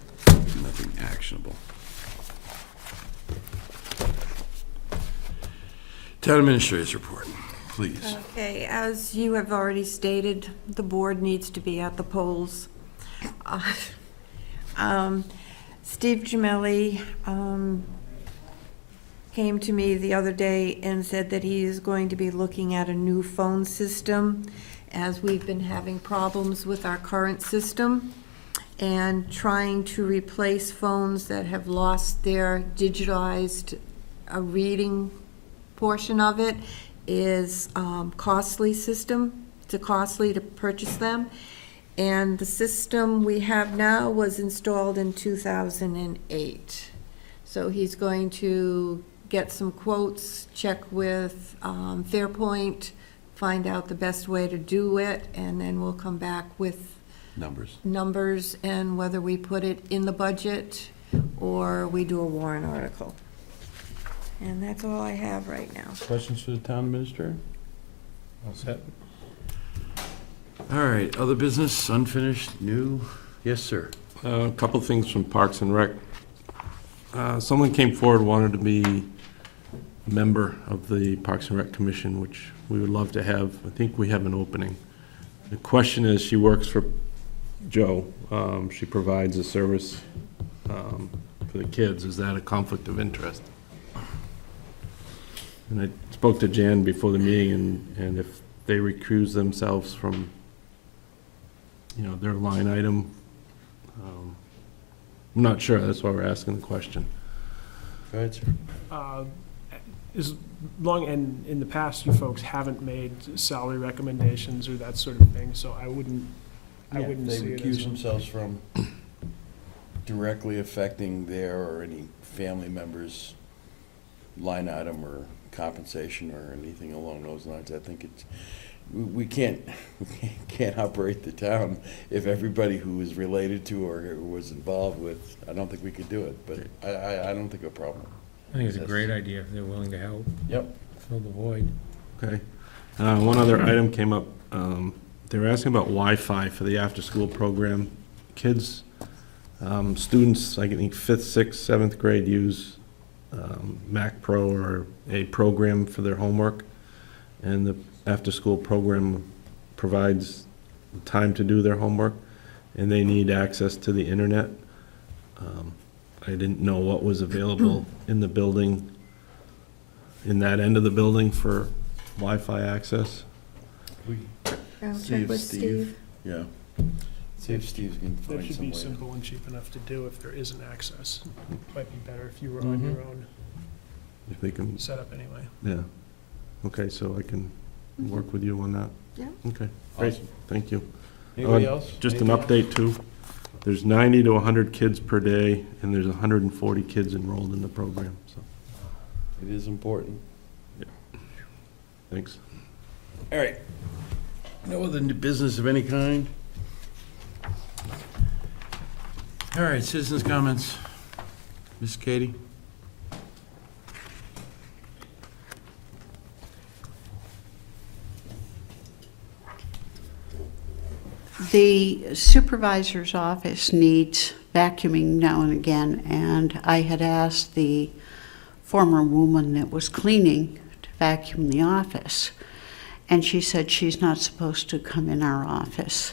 Nothing actionable. Town Administrator's report, please. Okay, as you have already stated, the board needs to be at the polls. Steve Gemelli came to me the other day and said that he is going to be looking at a new phone system, as we've been having problems with our current system, and trying to replace phones that have lost their digitalized reading portion of it is costly system. It's costly to purchase them. And the system we have now was installed in 2008. So he's going to get some quotes, check with Fairpoint, find out the best way to do it, and then we'll come back with numbers and whether we put it in the budget or we do a warrant article. And that's all I have right now. Questions for the Town Administrator? All set? All right, other business, unfinished, new? Yes, sir. A couple things from Parks and Rec. Someone came forward, wanted to be a member of the Parks and Rec Commission, which we would love to have. I think we have an opening. The question is, she works for Joe. She provides a service for the kids. Is that a conflict of interest? And I spoke to Jan before the meeting, and if they recuse themselves from, their line item, I'm not sure, that's why we're asking the question. Go ahead, sir. As long, and in the past, you folks haven't made salary recommendations or that sort of thing, so I wouldn't see it They as. recuse themselves from directly affecting their or any family member's line item or compensation or anything along those lines. I think it's, we can't operate the town if everybody who is related to or was involved with, I don't think we could do it, but I don't think a problem. I think it's a great idea if they're willing to help Yep. fill the void. Okay. One other item came up. They were asking about Wi-Fi for the after-school program. Kids, students, I think 5th, 6th, 7th grade use Mac Pro or a program for their homework. And the after-school program provides time to do their homework, and they need access to the internet. I didn't know what was available in the building, in that end of the building for Wi-Fi access. I'll See check if with Steve- Steve. Yeah. See if Steve can That find should some be way. simple and cheap enough to do if there isn't access. Might be better if you were on your own If they can, setup anyway. yeah. Okay, so I can work with you on that? Yeah. Okay, great, thank you. Anybody Uh, else? Just an Anything update too. There's 90 to 100 kids per day, and there's 140 kids enrolled in the program, so, It is important. thanks. All right. No other business of any kind? All right, citizens' comments. Miss Katie? The supervisor's office needs vacuuming now and again, and I had asked the former woman that was cleaning to vacuum the office, and she said she's not supposed to come in our office.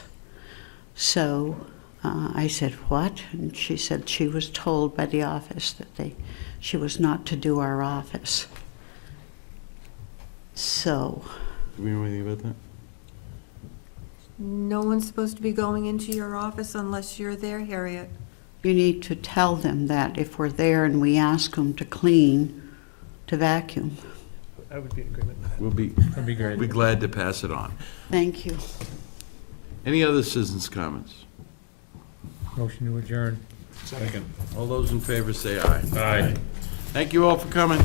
So I said, what? And she said she was told by the office that she was not to do our office. So, Do we know anything about that? No one's supposed to be going into your office unless you're there, Harriet. you need to tell them that if we're there and we ask them to clean, to vacuum. I would be in agreement. We'll be That'd be great. glad to pass it on. Thank you. Any other citizens' comments? Motion to adjourn. Second. All those in favor say aye. Aye. Thank you all for coming.